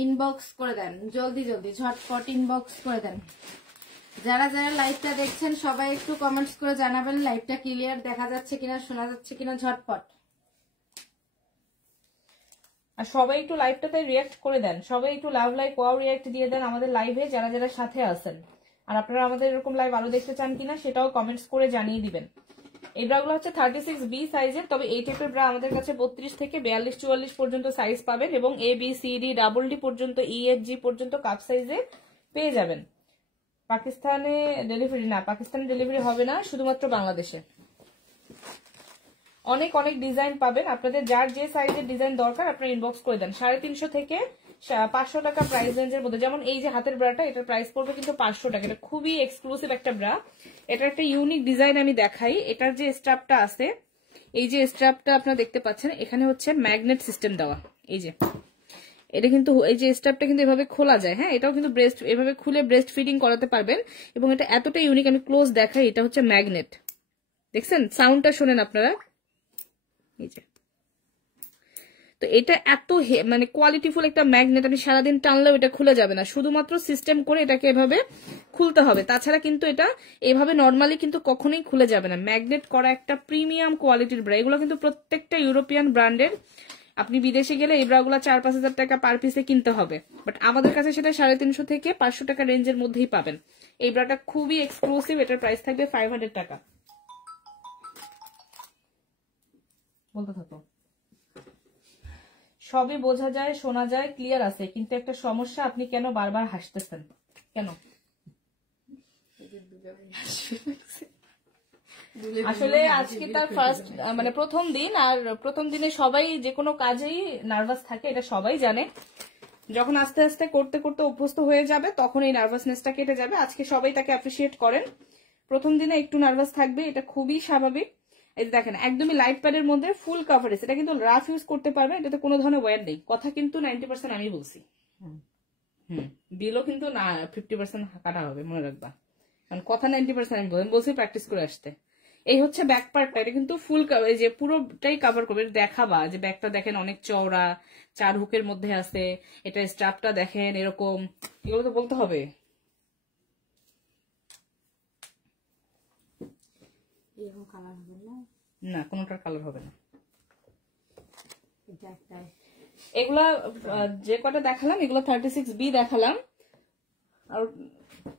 ইনবক্স করে দেন, জলদি জলদি ঝটপট ইনবক্স করে দেন। যারা যারা লাইভটা দেখছেন সবাই একটু কমেন্টস করে জানাবেন লাইভটা ক্লিয়ার দেখা যাচ্ছে কিনা, শোনা যাচ্ছে কিনা, ঝটপট। আর সবাই একটু লাইভটাতে রিয়াক্ট করে দেন, সবাই একটু লাভ লাইক ওয়াও রিয়াক্ট দিয়ে দেন আমাদের লাইভে, যারা যারা সাথে আছেন। আর আপনারা আমাদের এরকম লাইভ আরো দেখতে চান কিনা সেটাও কমেন্টস করে জানিয়ে দিবেন। এই ব্রাগুলো হচ্ছে 36B সাইজের, তবে এই টাইপের ব্রা আমাদের কাছে 32 থেকে 42-44 পর্যন্ত সাইজ পাবেন, এবং ABCD ডাবল ডি পর্যন্ত, EFG পর্যন্ত কাপ সাইজে পেয়ে যাবেন। পাকিস্তানে ডেলিভারি না, পাকিস্তানে ডেলিভারি হবে না, শুধুমাত্র বাংলাদেশে। অনেক অনেক ডিজাইন পাবেন, আপনাদের যার যে সাইজের ডিজাইন দরকার আপনারা ইনবক্স করে দেন। 350 থেকে 500 টাকা প্রাইস রেঞ্জের মধ্যে। যেমন এই যে হাতের ব্রাটা, এটার প্রাইস পড়বে কিন্তু 500 টাকা। এটা খুবই এক্সক্লুসিভ একটা ব্রা, এটার একটা ইউনিক ডিজাইন আমি দেখাই। এটার যে স্ট্রাপটা আছে, এই যে স্ট্রাপটা আপনারা দেখতে পাচ্ছেন, এখানে হচ্ছে ম্যাগনেট সিস্টেম দেওয়া। এই যে এটা কিন্তু, এই যে স্ট্রাপটা কিন্তু এভাবে খোলা যায়, হ্যাঁ, এটাও কিন্তু ব্রেস্ট এভাবে খুলে ব্রেস্ট ফিডিং করাতে পারবেন। এবং এটা এতটা ইউনিক, আমি ক্লোজ দেখাই। এটা হচ্ছে ম্যাগনেট, দেখছেন সাউন্ডটা শোনেন আপনারা, এই যে। তো এটা এত মানে কোয়ালিটিফুল একটা ম্যাগনেট, আপনি সারাদিন টানলেও এটা খুলে যাবে না, শুধুমাত্র সিস্টেম করে এটাকে এভাবে খুলতে হবে। তাছাড়া কিন্তু এটা এভাবে নর্মালি কিন্তু কখনোই খুলে যাবে না। ম্যাগনেট করা একটা প্রিমিয়াম কোয়ালিটির ব্রা, এগুলো কিন্তু প্রত্যেকটা ইউরোপিয়ান ব্র্যান্ডের। আপনি বিদেশে গেলে এই ব্রাগুলো 4-5 হাজার টাকা পার পিসে কিনতে হবে, বাট আমাদের কাছে সেটা 350 থেকে 500 টাকা রেঞ্জের মধ্যেই পাবেন। এই ব্রাটা খুবই এক্সক্লুসিভ, এটার প্রাইস থাকবে 500 টাকা। বলতে থাকো। সবই বোঝা যায়, শোনা যায়, ক্লিয়ার আছে, কিন্তু একটা সমস্যা, আপনি কেন বারবার হাসতেছেন কেন? আসলে আজকে তার ফার্স্ট মানে প্রথম দিন, আর প্রথম দিনে সবাই যে কোনো কাজেই নার্ভাস থাকে, এটা সবাই জানে। যখন আস্তে আস্তে করতে করতে অভ্যস্ত হয়ে যাবে তখন এই নার্ভাসনেসটা কেটে যাবে। আজকে সবাই তাকে অ্যাপ্রিসিয়েট করেন, প্রথম দিনে একটু নার্ভাস থাকবে, এটা খুবই স্বাভাবিক। এই যে দেখেন একদমই লাইট প্যাডের মধ্যে ফুল কাভারেজ, এটা কিন্তু রাফ ইউজ করতে পারবে, এটাতে কোনো ধরনের ওয়্যার নেই। কথা কিন্তু 90% আমি বলছি, বিলও কিন্তু না 50% কাটা হবে, মনে রাখবা। কারণ কথা 90% আমি বলছি, প্র্যাকটিস করে আসতে। এই হচ্ছে ব্যাক পার্টটা, এটা কিন্তু ফুল এই যে পুরোটাই কাভার করবে। দেখাবা যে ব্যাকটা দেখেন অনেক চওড়া, 4 হুকের মধ্যে আছে, এটা স্ট্রাপটা দেখেন এরকম, এগুলো তো বলতে হবে। না, কোনোটার কালার হবে না। এগুলা যে কটা দেখালাম এগুলো 36B দেখালাম, আর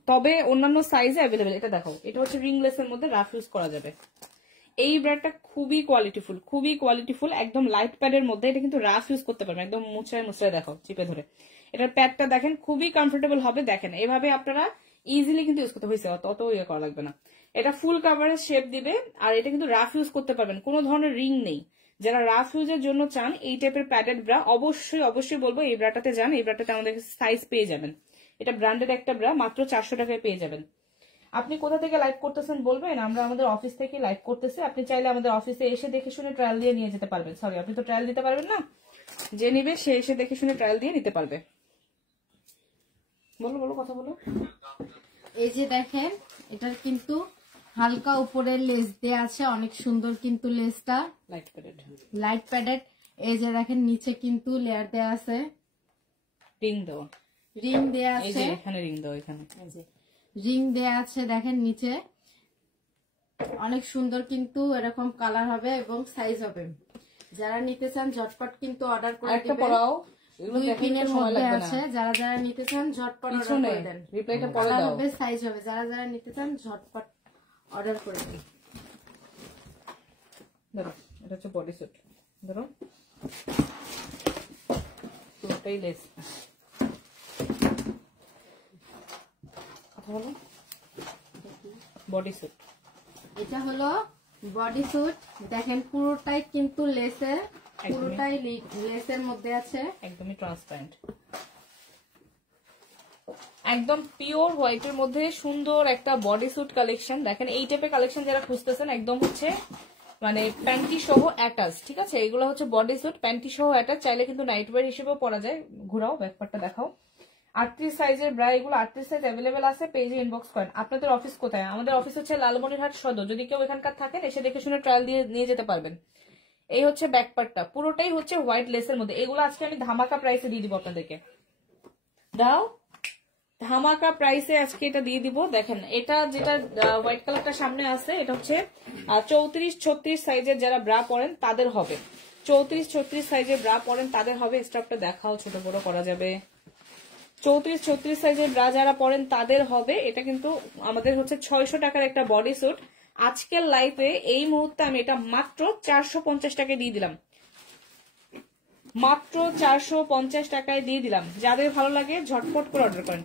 তবে অন্যান্য সাইজে অ্যাভেলেবেল। এটা দেখো, এটা হচ্ছে রিংলেসের মধ্যে রাফ ইউজ করা যাবে। এই ব্র্যান্ডটা খুবই কোয়ালিটিফুল, খুবই কোয়ালিটিফুল, একদম লাইট প্যাডের মধ্যে। এটা কিন্তু রাফ ইউজ করতে পারবেন, একদম মুছড়ায় মুছড়ায় দেখো চিপে ধরে। এটার প্যাডটা দেখেন খুবই কমফোর্টেবল হবে, দেখেন এভাবে আপনারা ইজিলি কিন্তু ইউজ করতে হয়েছে, অত ইয়ে করা লাগবে না। এটা ফুল কাভারেজ শেপ দিবে, আর এটা কিন্তু রাফ ইউজ করতে পারবেন, কোনো ধরনের রিং নেই। যারা রাফ ইউজের জন্য চান এই টাইপের প্যাডেড ব্রা, অবশ্যই অবশ্যই বলবো এই ব্রাটাতে যান। এই ব্রাটাতে আমাদের সাইজ পেয়ে যাবেন, এটা ব্র্যান্ডেড একটা ব্রা, মাত্র 400 টাকায় পেয়ে যাবেন। আপনি কোথা থেকে লাইভ করতেছেন বলবেন, আমরা আমাদের অফিস থেকে লাইভ করতেছি। আপনি চাইলে আমাদের অফিসে এসে দেখে শুনে ট্রায়াল দিয়ে নিয়ে যেতে পারবেন। সরি, আপনি তো ট্রায়াল দিতে পারবেন না, যে নিবে সে এসে দেখে শুনে ট্রায়াল দিয়ে নিতে পারবে। বলো বলো, কথা বলো। এই যে দেখেন, এটার কিন্তু হালকা উপরে লেস দেয়া আছে, অনেক সুন্দর কিন্তু লেসটা লাইট প্যাডেড। এই যে দেখেন নিচে কিন্তু লেয়ার দেয়া আছে, রিং দাও, রিং দেয়া আছে, এখানে রিং দাও, এখানে রিং দেয়া আছে। দেখেন নিচে অনেক সুন্দর কিন্তু এরকম কালার হবে এবং সাইজ হবে। যারা নিতে চান ঝটপট কিন্তু অর্ডার করে দিবেন। দুই পিনের মধ্যে আছে, যারা যারা নিতে চান ঝটপট অর্ডার করে দেন। রিপ্লাইটা পরে দাও, হবে সাইজ হবে, যারা যারা নিতে চান ঝটপট অর্ডার করে দেন। ধরো, এটা হচ্ছে বডি স্যুট, ধরো পুরোটাই লেস। কথা বলো। বডি স্যুট, এটা হলো বডি স্যুট, দেখেন পুরোটাই কিন্তু লেসের, পুরোটাই লেসের মধ্যে আছে, একদমই ট্রান্সপারেন্ট, একদম পিওর হোয়াইটের মধ্যে সুন্দর একটা বডি স্যুট কালেকশন। দেখেন এই টাইপের কালেকশন যারা খুঁজতেছেন, একদম হচ্ছে মানে প্যান্টি সহ অ্যাটাচ, ঠিক আছে? এগুলো হচ্ছে বডি স্যুট প্যান্টি সহ অ্যাটাচ, চাইলে কিন্তু নাইট ওয়্যার হিসেবেও পরা যায়। ঘোরাও, ব্যাকপার্টটা দেখাও। 38 সাইজের ব্রা, এগুলো 38 সাইজ অ্যাভেলেবেল আছে, পেজে ইনবক্স করেন। আপনাদের অফিস কোথায়? আমাদের অফিস হচ্ছে লালমনিরহাট সদর, যদি কেউ এখানকার থাকেন এসে দেখে শুনে ট্রায়াল দিয়ে নিয়ে যেতে পারবেন। এই হচ্ছে ব্যাকপার্টটা, পুরোটাই হচ্ছে হোয়াইট লেসের মধ্যে। এগুলো আজকে আমি ধামাকা প্রাইসে দিয়ে দিব আপনাদেরকে। দাও, ধামাকা প্রাইসে আজকে এটা দিয়ে দিব। দেখেন এটা যেটা হোয়াইট কালারটা সামনে আছে, এটা হচ্ছে 34-36 সাইজের যারা ব্রা পরেন তাদের হবে। 34-36 সাইজের ব্রা পরেন তাদের হবে। স্টকটা দেখাও, ছোট বড় করা যাবে। 34-36 সাইজের ব্রা যারা পরেন তাদের হবে। এটা কিন্তু আমাদের হচ্ছে 600 টাকার একটা বডি স্যুট। আজকের লাইফে এই মুহূর্তে আমি এটা মাত্র 450 টাকায় দিয়ে দিলাম, মাত্র 450 টাকায় দিয়ে দিলাম। যাদের ভালো লাগে ঝটপট করে অর্ডার করেন।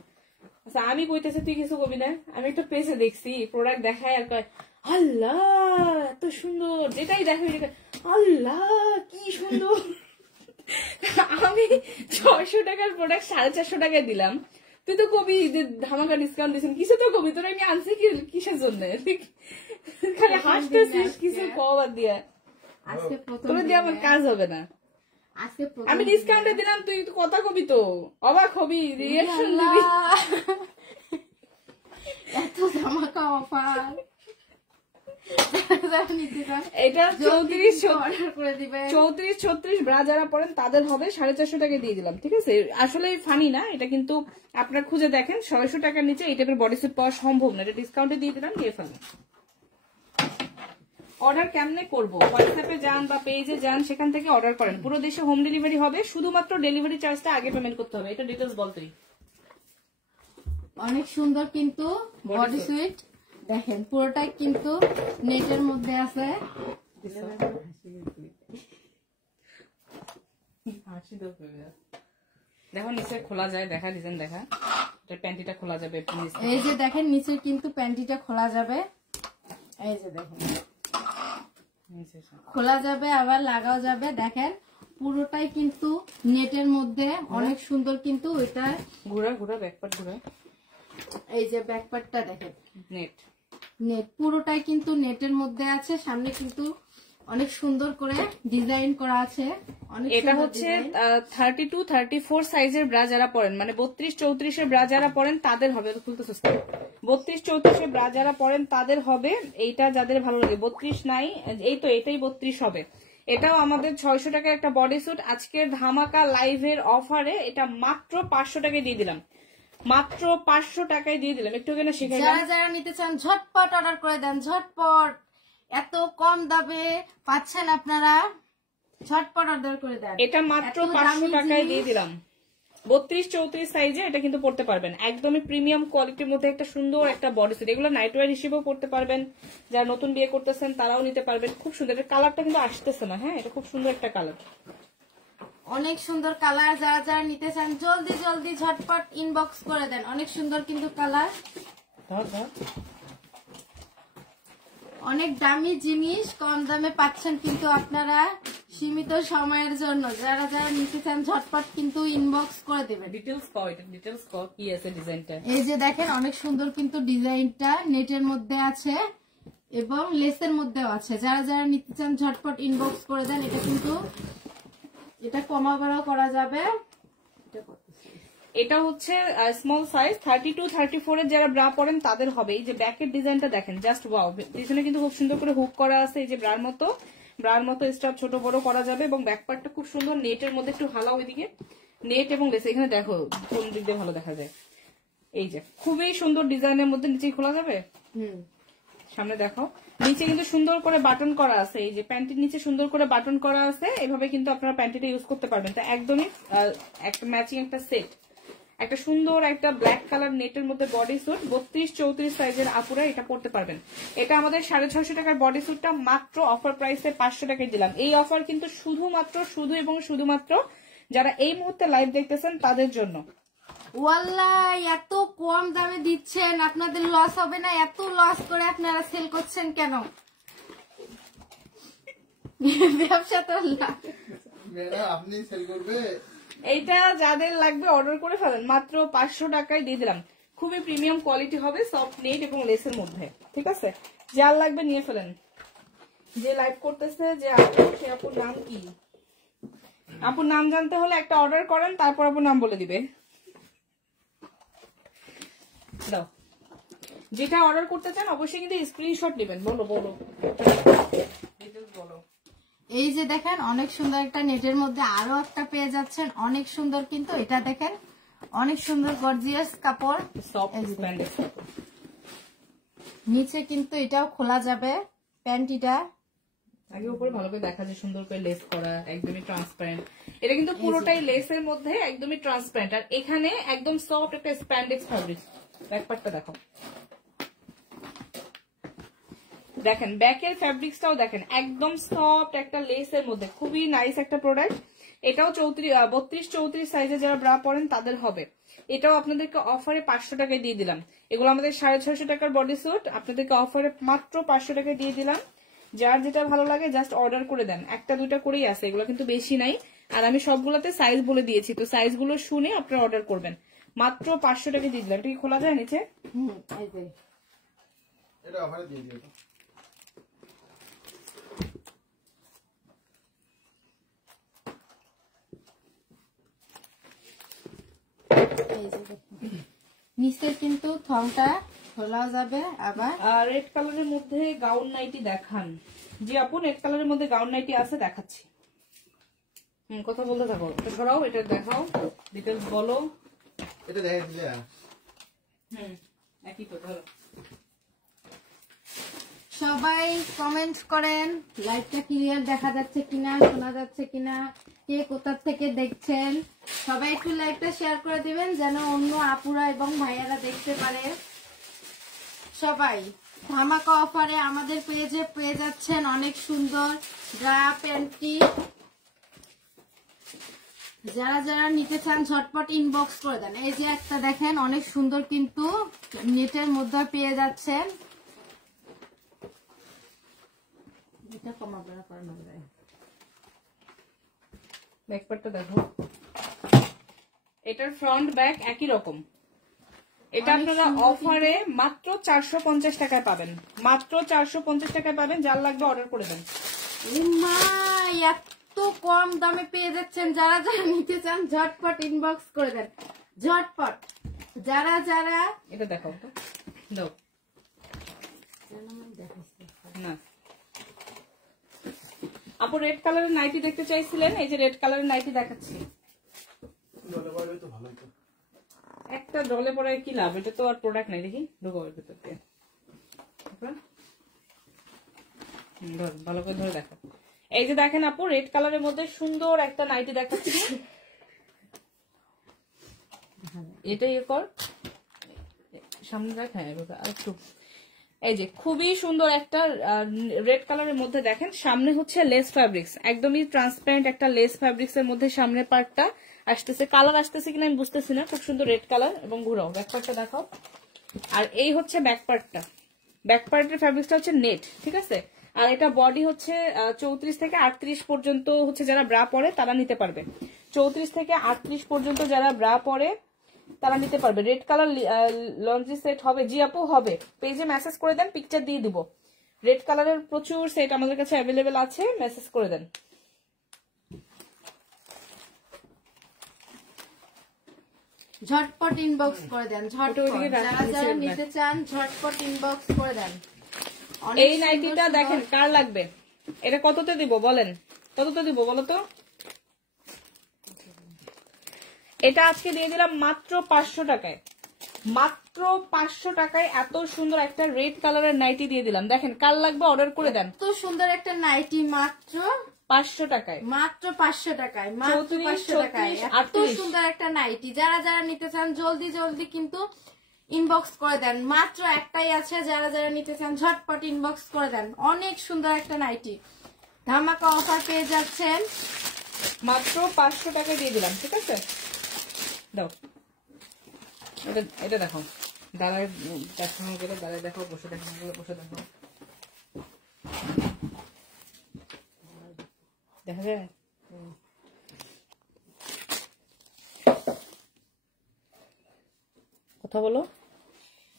আচ্ছা, আমি কইতেছি তুই কিছু কবি না, আমি একটা পেজে দেখছি প্রোডাক্ট দেখায় আর কয় আল্লাহ এত সুন্দর, যেটাই দেখে আল্লাহ কি সুন্দর। আমি 600 টাকার প্রোডাক্ট 450 টাকায় দিলাম, তুই তো কবি ধামাকা ডিসকাউন্ট দিয়েছেন, কিছু তো কবি, তোর আমি আনছি কিসের জন্য? খালি হাসতেছিস কিছু কবার দিয়া, আজকে প্রথম তোর দিয়ে আমার কাজ হবে না। আজকে প্রথম আমি ডিসকাউন্টে দিলাম, তুই কথা কবি তো, অবাক হবি, রিয়াকশন দিবি। এত ধামাকা অফার, এটা 34 ব্রা যারা পড়েন তাদের হবে 450 টাকা দিয়ে দিলাম, ঠিক আছে? আসলে ফানি না এটা, কিন্তু আপনারা খুঁজে দেখেন 600 টাকার নিচে এই টাইপের বডি স্যুট পাওয়া সম্ভব না, এটা ডিসকাউন্টে দিয়ে দিলাম, নিয়ে ফেলেন। অর্ডার কেমনে করবো? হোয়াটসঅ্যাপে যান বা পেজে যান, সেখান থেকে অর্ডার করেন। পুরো দেশে হোম ডেলিভারি হবে, শুধুমাত্র ডেলিভারি চার্জটা আগে পেমেন্ট করতে হবে। এটা ডিটেলস বলতেই অনেক সুন্দর কিন্তু বডি সুইট দেখেন, পুরোটাই কিন্তু নেটের মধ্যে আছে। দেখো নিচে খোলা যায়, দেখা ডিজাইন দেখা, প্যান্টিটা খোলা যাবে। এই যে দেখেন নিচে কিন্তু প্যান্টিটা খোলা যাবে, এই যে দেখেন খোলা যাবে, আবার লাগাও যাবে। দেখেন পুরোটাই কিন্তু নেটের মধ্যে, অনেক সুন্দর কিন্তু এটা। ঘুরা ঘুরা ব্যাকপার্ট ঘুরা, এই যে ব্যাকপার্টটা দেখেন নেট নেট, পুরোটাই কিন্তু নেটের মধ্যে আছে। সামনে কিন্তু অনেক সুন্দর করে ডিজাইন করা আছে। এটা হচ্ছে 32-34 সাইজের ব্রা যারা পরেন, মানে 32-34 এর ব্রা যারা পরেন তাদের হবে। 32-34 এর ব্রা যারা পরেন তাদের হবে। এইটা যাদের ভালো লাগে, 32 নাই, এই তো এটাই 32 হবে। এটাও আমাদের 600 টাকা একটা বডি স্যুট। আজকের ধামাকা লাইভের অফারে এটা মাত্র 500 টাকায় দিয়ে দিলাম, মাত্র 500 টাকায় দিয়ে দিলাম। একটু কেন শিখাই, যারা যারা নিতে চান ঝটপট অর্ডার করে দেন, ঝটপট। এত কম দামে পাচ্ছেন আপনারা, ঝটপট অর্ডার করে দেন। এটা মাত্র 500 টাকায় দিয়ে দিলাম। 32-34 সাইজে এটা কিন্তু পড়তে পারবেন, একদমই প্রিমিয়াম কোয়ালিটির মধ্যে একটা সুন্দর একটা বডি সেট। এগুলো নাইট ওয়্যার হিসেবেও পড়তে পারবেন, যারা নতুন বিয়ে করতেছেন তারাও নিতে পারবেন। খুব সুন্দর, এটা কালারটা কিন্তু আসতেছে না, হ্যাঁ এটা খুব সুন্দর একটা কালার, অনেক সুন্দর কালার। যারা যারা নিতে চান জলদি জলদি ঝটপট ইনবক্স করে দেন, অনেক সুন্দর কিন্তু কালার। অনেক দামি জিনিস কম দামে পাচ্ছেন কিন্তু আপনারা, সীমিত সময়ের জন্য। যারা যারা নিতে চান ঝটপট কিন্তু ইনবক্স করে দেবেন। ডিটেইলস পাও, এটা ডিটেইলস পাও কি আছে ডিজাইনটা। এই যে দেখেন অনেক সুন্দর কিন্তু ডিজাইনটা নেটের মধ্যে আছে এবং লেসের মধ্যেও আছে। যারা যারা নিতে চান ঝটপট ইনবক্স করে দেন। এটা কিন্তু এটা কমা বাড়াও করা যাবে। এটা হচ্ছে স্মল সাইজ 32-34 এর যারা ব্রা পরেন তাদের হবে। এই যে ব্যাকের ডিজাইনটা দেখেন, জাস্ট ওয়াও। পিছনে কিন্তু খুব সুন্দর করে হুক করা আছে, এই যে ব্রার মতো স্টাফ ছোট বড় করা যাবে। এবং ব্যাকপার্টটা খুব সুন্দর নেটের মধ্যে, একটু হালাও ওইদিকে, নেট এবং লেস। এখানে দেখো কোন দিক দিয়ে ভালো দেখা যায়, এই যে খুবই সুন্দর ডিজাইনের মধ্যে নিচে খোলা যাবে। সামনে দেখো, নিচে কিন্তু সুন্দর করে বাটন করা আছে, এই যে প্যান্টির নিচে সুন্দর করে বাটন করা আছে। এভাবে কিন্তু আপনারা প্যান্টিটা ইউজ করতে পারবেন। তো একদমই একটা ম্যাচিং একটা সেট, একটা সুন্দর একটা ব্ল্যাক কালার নেটের মধ্যে বডি স্যুট। 32-34 সাইজের আপুরা এটা পড়তে পারবেন। এটা আমাদের 650 টাকার বডি স্যুটটা মাত্র অফার প্রাইসে 500 টাকায় দিলাম। এই অফার কিন্তু শুধুমাত্র যারা এই মুহূর্তে লাইভ দেখতেছেন তাদের জন্য। ওয়াল্লাহ এত কম দামে দিচ্ছেন, আপনাদের লস হবে না? এত লস করে আপনারা সেল করছেন কেন? ব্যবসা তো আপনি সেল করবে। এইটা যাদের লাগবে অর্ডার করে ফেলেন, মাত্র 500 টাকায় দিয়ে দিলাম। খুবই প্রিমিয়াম কোয়ালিটি হবে, সফট নেট এবং লেসের মধ্যে, ঠিক আছে? যার লাগবে নিয়ে ফেলেন। যে লাইভ করতেছে যে আপু, সে আপুর নাম কি? আপুর নাম জানতে হলে একটা অর্ডার করেন, তারপর আপুর নাম বলে দিবে। দাও, যেটা অর্ডার করতে চান অবশ্যই কিন্তু স্ক্রিনশট নেবেন। বলো বলো বলো। এই যে দেখেন অনেক সুন্দর একটা নেটের মধ্যে আরো একটা পেয়ে যাচ্ছেন, অনেক সুন্দর কিন্তু। এটা দেখেন অনেক সুন্দর গর্জিয়াস কাপড়, নিচে কিন্তু এটাও খোলা যাবে প্যান্টিটা। আগে উপরে ভালো করে দেখা যায়, সুন্দর করে লেস করা, একদমই ট্রান্সপারেন্ট। এটা কিন্তু পুরোটাই লেসের মধ্যে একদমই ট্রান্সপারেন্ট, আর এখানে একদম সফট একটা স্প্যান্ডেক্স ফ্যাব্রিক। ব্যাকপার্টটা দেখো, দেখেন ব্যাকের ফ্যাব্রিক্সটাও দেখেন, একদম সফট একটা লেসের মধ্যে, খুবই নাইস একটা প্রোডাক্ট। এটাও 32-34 সাইজে যারা ব্রা পরেন তাদের হবে। এটাও আপনাদেরকে অফারে 500 টাকায় দিয়ে দিলাম। এগুলো আমাদের 650 টাকার বডি স্যুট, আপনাদেরকে অফারে মাত্র 500 টাকায় দিয়ে দিলাম। যার যেটা ভালো লাগে জাস্ট অর্ডার করে দেন, একটা দুইটা করেই আছে, এগুলো কিন্তু বেশি নাই। আর আমি সবগুলোতে সাইজ বলে দিয়েছি, তো সাইজগুলো শুনে আপনারা অর্ডার করবেন। মাত্র 500 টাকা দিয়ে দিলাম। এটা কি খোলা যায় নিচে? এটা অফারে দিয়ে দিও তো। নিচের কিন্তু থংটা খোলা যাবে আবার। আর রেড কালারের মধ্যে গাউন নাইটি দেখান। জি আপু, রেড কালারের মধ্যে গাউন নাইটি আছে, দেখাচ্ছি। কথা বলতে থাকো। এটা ধরাও, এটা দেখাও, ডিটেলস বলো। এটা দেখাই দিলে একই তো ধরো। সবাই কমেন্ট করেন লাইভটা ক্লিয়ার দেখা যাচ্ছে কিনা, শোনা যাচ্ছে কিনা, কে কোথা থেকে দেখছেন। সবাই একটু লাইভটা শেয়ার করে দিবেন যেন অন্য আপুরা এবং ভাইয়ারা দেখতে পারে। সবাই ধামাকা অফারে আমাদের পেজে পেয়ে যাচ্ছেন অনেক সুন্দর ব্রা প্যান্টি। যারা যারা নিতে চান ঝটপট ইনবক্স করে দেন। এই যে একটা দেখেন অনেক সুন্দর কিন্তু নেটের মধ্যে পেয়ে যাচ্ছেন। এটা কমাবো না, করানো যায়। ব্যাকপার্টটা দেখো, এটার ফ্রন্ট ব্যাক একই রকম। এটা আপনারা অফারে মাত্র 450 টাকায় পাবেন, মাত্র 450 টাকায় পাবেন। যার লাগবে অর্ডার করে দেন। এত কম দামে পেয়ে যাচ্ছেন। যারা যারা নিতে চান ঝটপট ইনবক্স করে দেন, ঝটপট। যারা যারা এটা দেখাও তো, দাও না আপু। রেড কালারের নাইটি দেখতে চাইছিলেন, এই যে রেড কালারের নাইটি দেখাচ্ছি। একটা ডলে পরে কি লাভ, এটা তো আর প্রোডাক্ট নাই। দেখি ঢুকো এর ভিতর দিয়ে, ভালো করে ধরে দেখো। এই যে দেখেন আপু, রেড কালারের মধ্যে সুন্দর একটা নাইটি দেখাচ্ছি। এটা ইয়ে কর, সামনে দেখা একটু। এই যে খুবই সুন্দর একটা রেড কালারের মধ্যে দেখেন, সামনে হচ্ছে লেস ফ্যাব্রিক্স, একদমই ট্রান্সপারেন্ট একটা লেস ফ্যাব্রিক্স এর মধ্যে সামনের পার্টটা আসতেছে। কালার আসতেছে কিনা আমি বুঝতেছি না, খুব সুন্দর রেড কালার। এবং ঘুরাও, ব্যাক পার্টটা দেখাও। আর এই হচ্ছে ব্যাক পার্টটা, ব্যাক পার্টের ফ্যাব্রিক্সটা হচ্ছে নেট, ঠিক আছে। আর এটা বডি হচ্ছে 34 থেকে 38 পর্যন্ত হচ্ছে যারা ব্রা পরে তারা নিতে পারবে। 34 থেকে 38 পর্যন্ত যারা ব্রা পরে তারা নিতে পারবে। রেড কালার লন্ড্রি সেট হবে? জি আপু হবে, পেজে মেসেজ করে দেন, পিকচার দিয়ে দিব। রেড কালারের প্রচুর সেট আমাদের কাছে অ্যাভেলেবেল আছে, মেসেজ করে দেন। ঝটপট ইনবক্স করে দেন, ঝটপট। যারা যারা নিতে চান ঝটপট ইনবক্স করে দেন। এই নাইটিটা দেখেন কার লাগবে, এটা কততে দিব বলেন, কততে দিব বলো তো। এটা আজকে দিয়ে দিলাম মাত্র 500 টাকায়, মাত্র 500 টাকায় এত সুন্দর একটা রেড কালারের নাইটি দিয়ে দিলাম। দেখেন কার লাগবে অর্ডার করে দেন। এত সুন্দর একটা নাইটি মাত্র 500 টাকায়, মাত্র 500 টাকায়, মাত্র 500 টাকায় এত সুন্দর একটা নাইটি। যারা যারা নিতে চান জলদি জলদি কিন্তু ইনবক্স করে দেন। মাত্র একটাই আছে, যারা যারা নিতে চান ঝটপট ইনবক্স করে দেন। অনেক সুন্দর একটা নাইটি, ধামাকা অফার পেয়ে যাচ্ছেন। মাত্র 500 টাকা দিয়ে দিলাম, ঠিক আছে। দাও এটা দেখো, দাঁড়ায় দেখানো গেলে দাঁড়ায় দেখো, বসে দেখানো গেলে বসে দেখো, দেখা যায়। কথা বলো।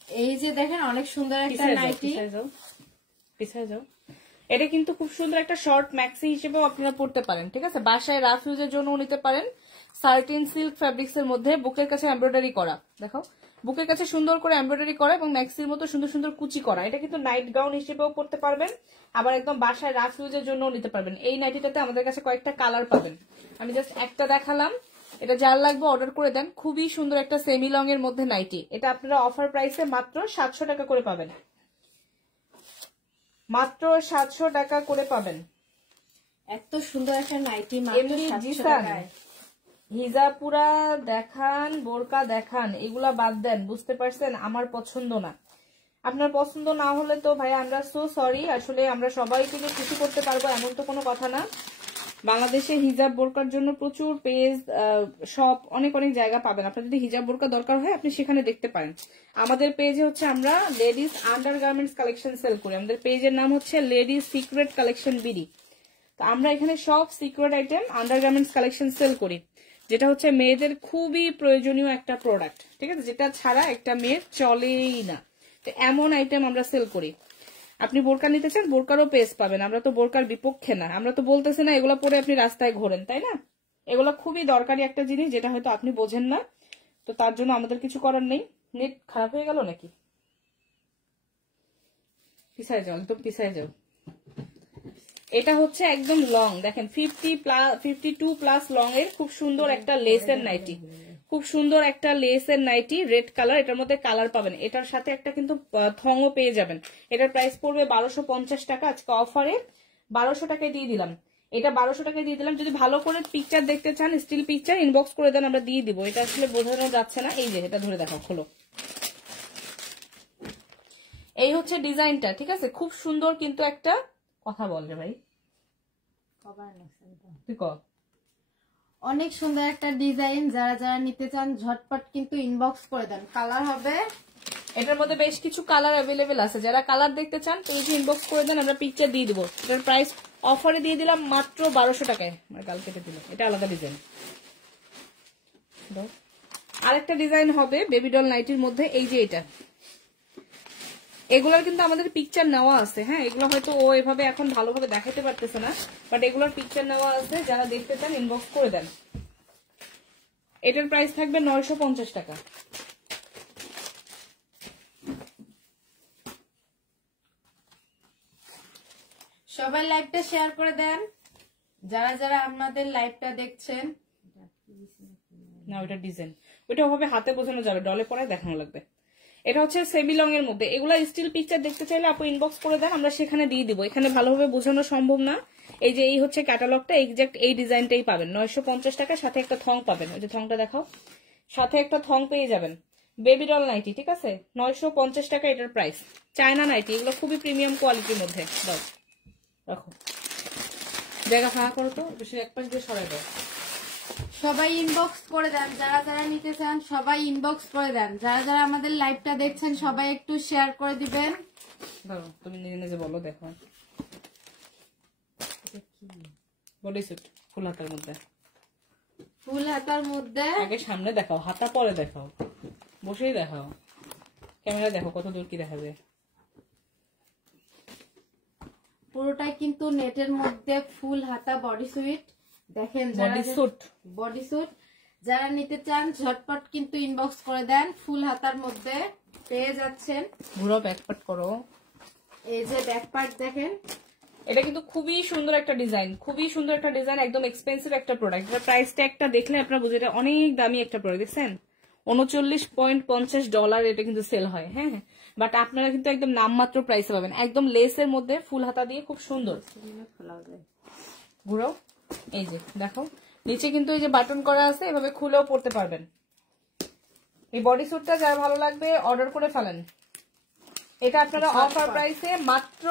এই যে দেখেন অনেক সুন্দর একটা নাইটি, পিছায় যাও। এটা কিন্তু খুব সুন্দর একটা শর্ট ম্যাক্সি হিসেবেও আপনারা পড়তে পারেন, ঠিক আছে। বাসায় রাফ ইউজের জন্য নিতে পারেন। সার্টিন সিল্ক ফ্যাব্রিক্স এর মধ্যে বুকের কাছে এমব্রয়ডারি করা, দেখো বুকের কাছে সুন্দর করে এমব্রয়ডারি করা এবং ম্যাক্সির মতো সুন্দর সুন্দর কুচি করা। এটা কিন্তু নাইট গাউন হিসেবেও পড়তে পারবেন, আবার একদম বাসায় রাফ ইউজের জন্য নিতে পারবেন। এই নাইটিটাতে আমাদের কাছে কয়েকটা কালার পাবেন, আমি জাস্ট একটা দেখালাম। এটা যার লাগবে অর্ডার করে দেন। খুবই সুন্দর একটা সেমি লং এর মধ্যে নাইটি, এটা আপনারা অফার প্রাইসে মাত্র 700 টাকা করে পাবেন, মাত্র 700 টাকা করে পাবেন। এত সুন্দর একটা নাইটি মাত্র 700 টাকায়। হিজাপুরা দেখান, বোরকা দেখান, এগুলা বাদ দেন, বুঝতে পারছেন। আমার পছন্দ না, আপনার পছন্দ না হলে তো ভাই আমরা সো সরি। আসলে আমরা সবাই কিন্তু খুশি করতে পারবো এমন তো কোনো কথা না। বাংলাদেশে হিজাব বোরকার জন্য প্রচুর পেজ, শপ, অনেক অনেক জায়গা পাবেন। আপনার যদি হিজাব বোরকা দরকার হয় আপনি সেখানে দেখতে পারেন। আমাদের পেজে হচ্ছে আমরা লেডিস আন্ডারগার্মেন্টস কালেকশন সেল করি। আমাদের পেজের নাম হচ্ছে লেডিস সিক্রেট কালেকশন বিডি। তো আমরা এখানে সব secret item undergarments collection sale করি, যেটা হচ্ছে মেয়েদের খুবই প্রয়োজনীয় একটা প্রোডাক্ট, ঠিক আছে, যেটা ছাড়া একটা মেয়ে চলেই না। তো এমন আইটেম আমরা সেল করি। আপনি বোরকা নিতে চান, বোরকারও পেজ পাবেন। আমরা তো বোরকার বিপক্ষে না, আমরা তো বলতেছি না এগুলো পরে আপনি রাস্তায় ঘোরেন, তাই না? এগুলো খুবই দরকারি একটা জিনিস, যেটা হয়তো আপনি বোঝেন না। তো তার জন্য আমাদের কিছু করার নেই। নেট খারাপ হয়ে গেল নাকি? পিছায় যাও, একদম পিছায় যাও। এটা হচ্ছে একদম লং, দেখেন 52 প্লাস লং এর খুব সুন্দর একটা লেসের নাইটি, খুব সুন্দর একটা লেসের নাইটি, রেড কালার। এটার মধ্যে কালার পাবেন, এটার সাথে একটা কিন্তু থংও পেয়ে যাবেন। এটার প্রাইস পড়বে 1250 টাকা। আজকে অফারে 1200 টাকায় দিয়ে দিলাম। এটা 1200 টাকায় দিয়ে দিলাম। যদি ভালো করে পিকচার দেখতে চান, স্টিল পিকচার, ইনবক্স করে দেন, আমরা দিয়ে দিব। এটা আসলে বোঝানো যাচ্ছে না। এই যে এটা ধরে দেখাও, খোলো। এই হচ্ছে ডিজাইনটা, ঠিক আছে, খুব সুন্দর কিন্তু একটা কথা বল রে ভাই, তুই ক। অনেক সুন্দর একটা ডিজাইন, যারা যারা নিতে চান ঝটপট কিন্তু ইনবক্স করে দেন। কালার হবে, এটার মধ্যে বেশ কিছু কালার অ্যাভেলেবেল আছে। যারা কালার দেখতে চান পেজে ইনবক্স করে দেন, আমরা পিকচার দিয়ে দিব। এটার প্রাইস অফারে দিয়ে দিলাম মাত্র 1200 টাকায়। আমার গাল কেটে দিল। এটা আলাদা ডিজাইন। আরেকটা ডিজাইন হবে বেবি ডল নাইটির মধ্যে। এই যে এটা, এগুলোর কিন্তু আমাদের পিকচার নেওয়া আছে। হ্যাঁ, এগুলো হয়তো ও এভাবে এখন ভালোভাবে দেখাতে পারতেছে না, বাট এগুলোর পিকচার নেওয়া আছে। যারা দেখতে চান ইনবক্স করে দেন। এটার প্রাইস থাকবে 950 টাকা। সবাই লাইভটা শেয়ার করে দেন, যারা যারা আমাদের লাইভটা দেখছেন। না, ওইটা ডিজাইন, ওইটা ওভাবে হাতে বোঝানো যাবে, ডলে পরে দেখানো লাগবে। এটা হচ্ছে সেমি লং এর মধ্যে। এগুলা স্টিল পিকচার দেখতে চাইলে আপু ইনবক্স করে দেন, আমরা সেখানে দিয়ে দিব। এখানে ভালোভাবে বোঝানো সম্ভব না। এই যে এই হচ্ছে ক্যাটালগটা, এক্সাক্ট এই ডিজাইনটাই পাবেন 950 টাকা। সাথে একটা থং পাবেন, ওই যে থংটা দেখাও, সাথে একটা থং পেয়ে যাবেন। বেবি ডল নাইটি, ঠিক আছে, 950 টাকা এটার প্রাইস। চায়না নাইটি, এগুলো খুবই প্রিমিয়াম কোয়ালিটির মধ্যে। দাও, রাখো, জায়গা ফাঁকা করো তো, বেশি এক পাশ দিয়ে সরাই দাও। সবাই ইনবক্স করে দেন, যারা যারা নিতে চান সবাই ইনবক্স করে দেন। যারা যারা আমাদের লাইভটা দেখছেন সবাই একটু শেয়ার করে দিবেন। ধরো, তুমি নিজে নিজে বলো। দেখো, বডি স্যুট ফুল হাতার মধ্যে। ফুল হাতার মধ্যে আগে সামনে দেখাও, হাতা পরে দেখাও, বসেই দেখাও, ক্যামেরা দেখো কত দূর কি দেখা যায়। পুরোটাই কিন্তু নেটের মধ্যে ফুল হাতা বডি সুইট। দেখেন, বডি স্যুট যারা নিতে চান ঝটপট কিন্তু ইনবক্স করে দেন। ফুল হাতার মধ্যে পেয়ে যাচ্ছেন। ঘুরো, ব্যাক পার্ট করো। এই যে ব্যাক পার্ট দেখেন, এটা কিন্তু খুবই সুন্দর একটা ডিজাইন, খুবই সুন্দর একটা ডিজাইন, একদম এক্সপেন্সিভ একটা প্রোডাক্ট। এটা প্রাইস ট্যাগটা দেখলে আপনারা বুঝে, এটা অনেক দামি একটা প্রোডাক্ট। দেখছেন, $39.50 এটা কিন্তু সেল হয়। হ্যাঁ, বাট আপনারা কিন্তু একদম নামমাত্র প্রাইসে পাবেন, একদম লেসের মধ্যে ফুল হাতা দিয়ে, খুব সুন্দর। ঘুরো, এই যে দেখো, নিচে কিন্তু এই যে বাটন করা আছে, এভাবে খুলেও পড়তে পারবেন। এই বডি স্যুটটা যার ভালো লাগবে অর্ডার করে ফেলেন। এটা আপনারা অফার প্রাইসে মাত্র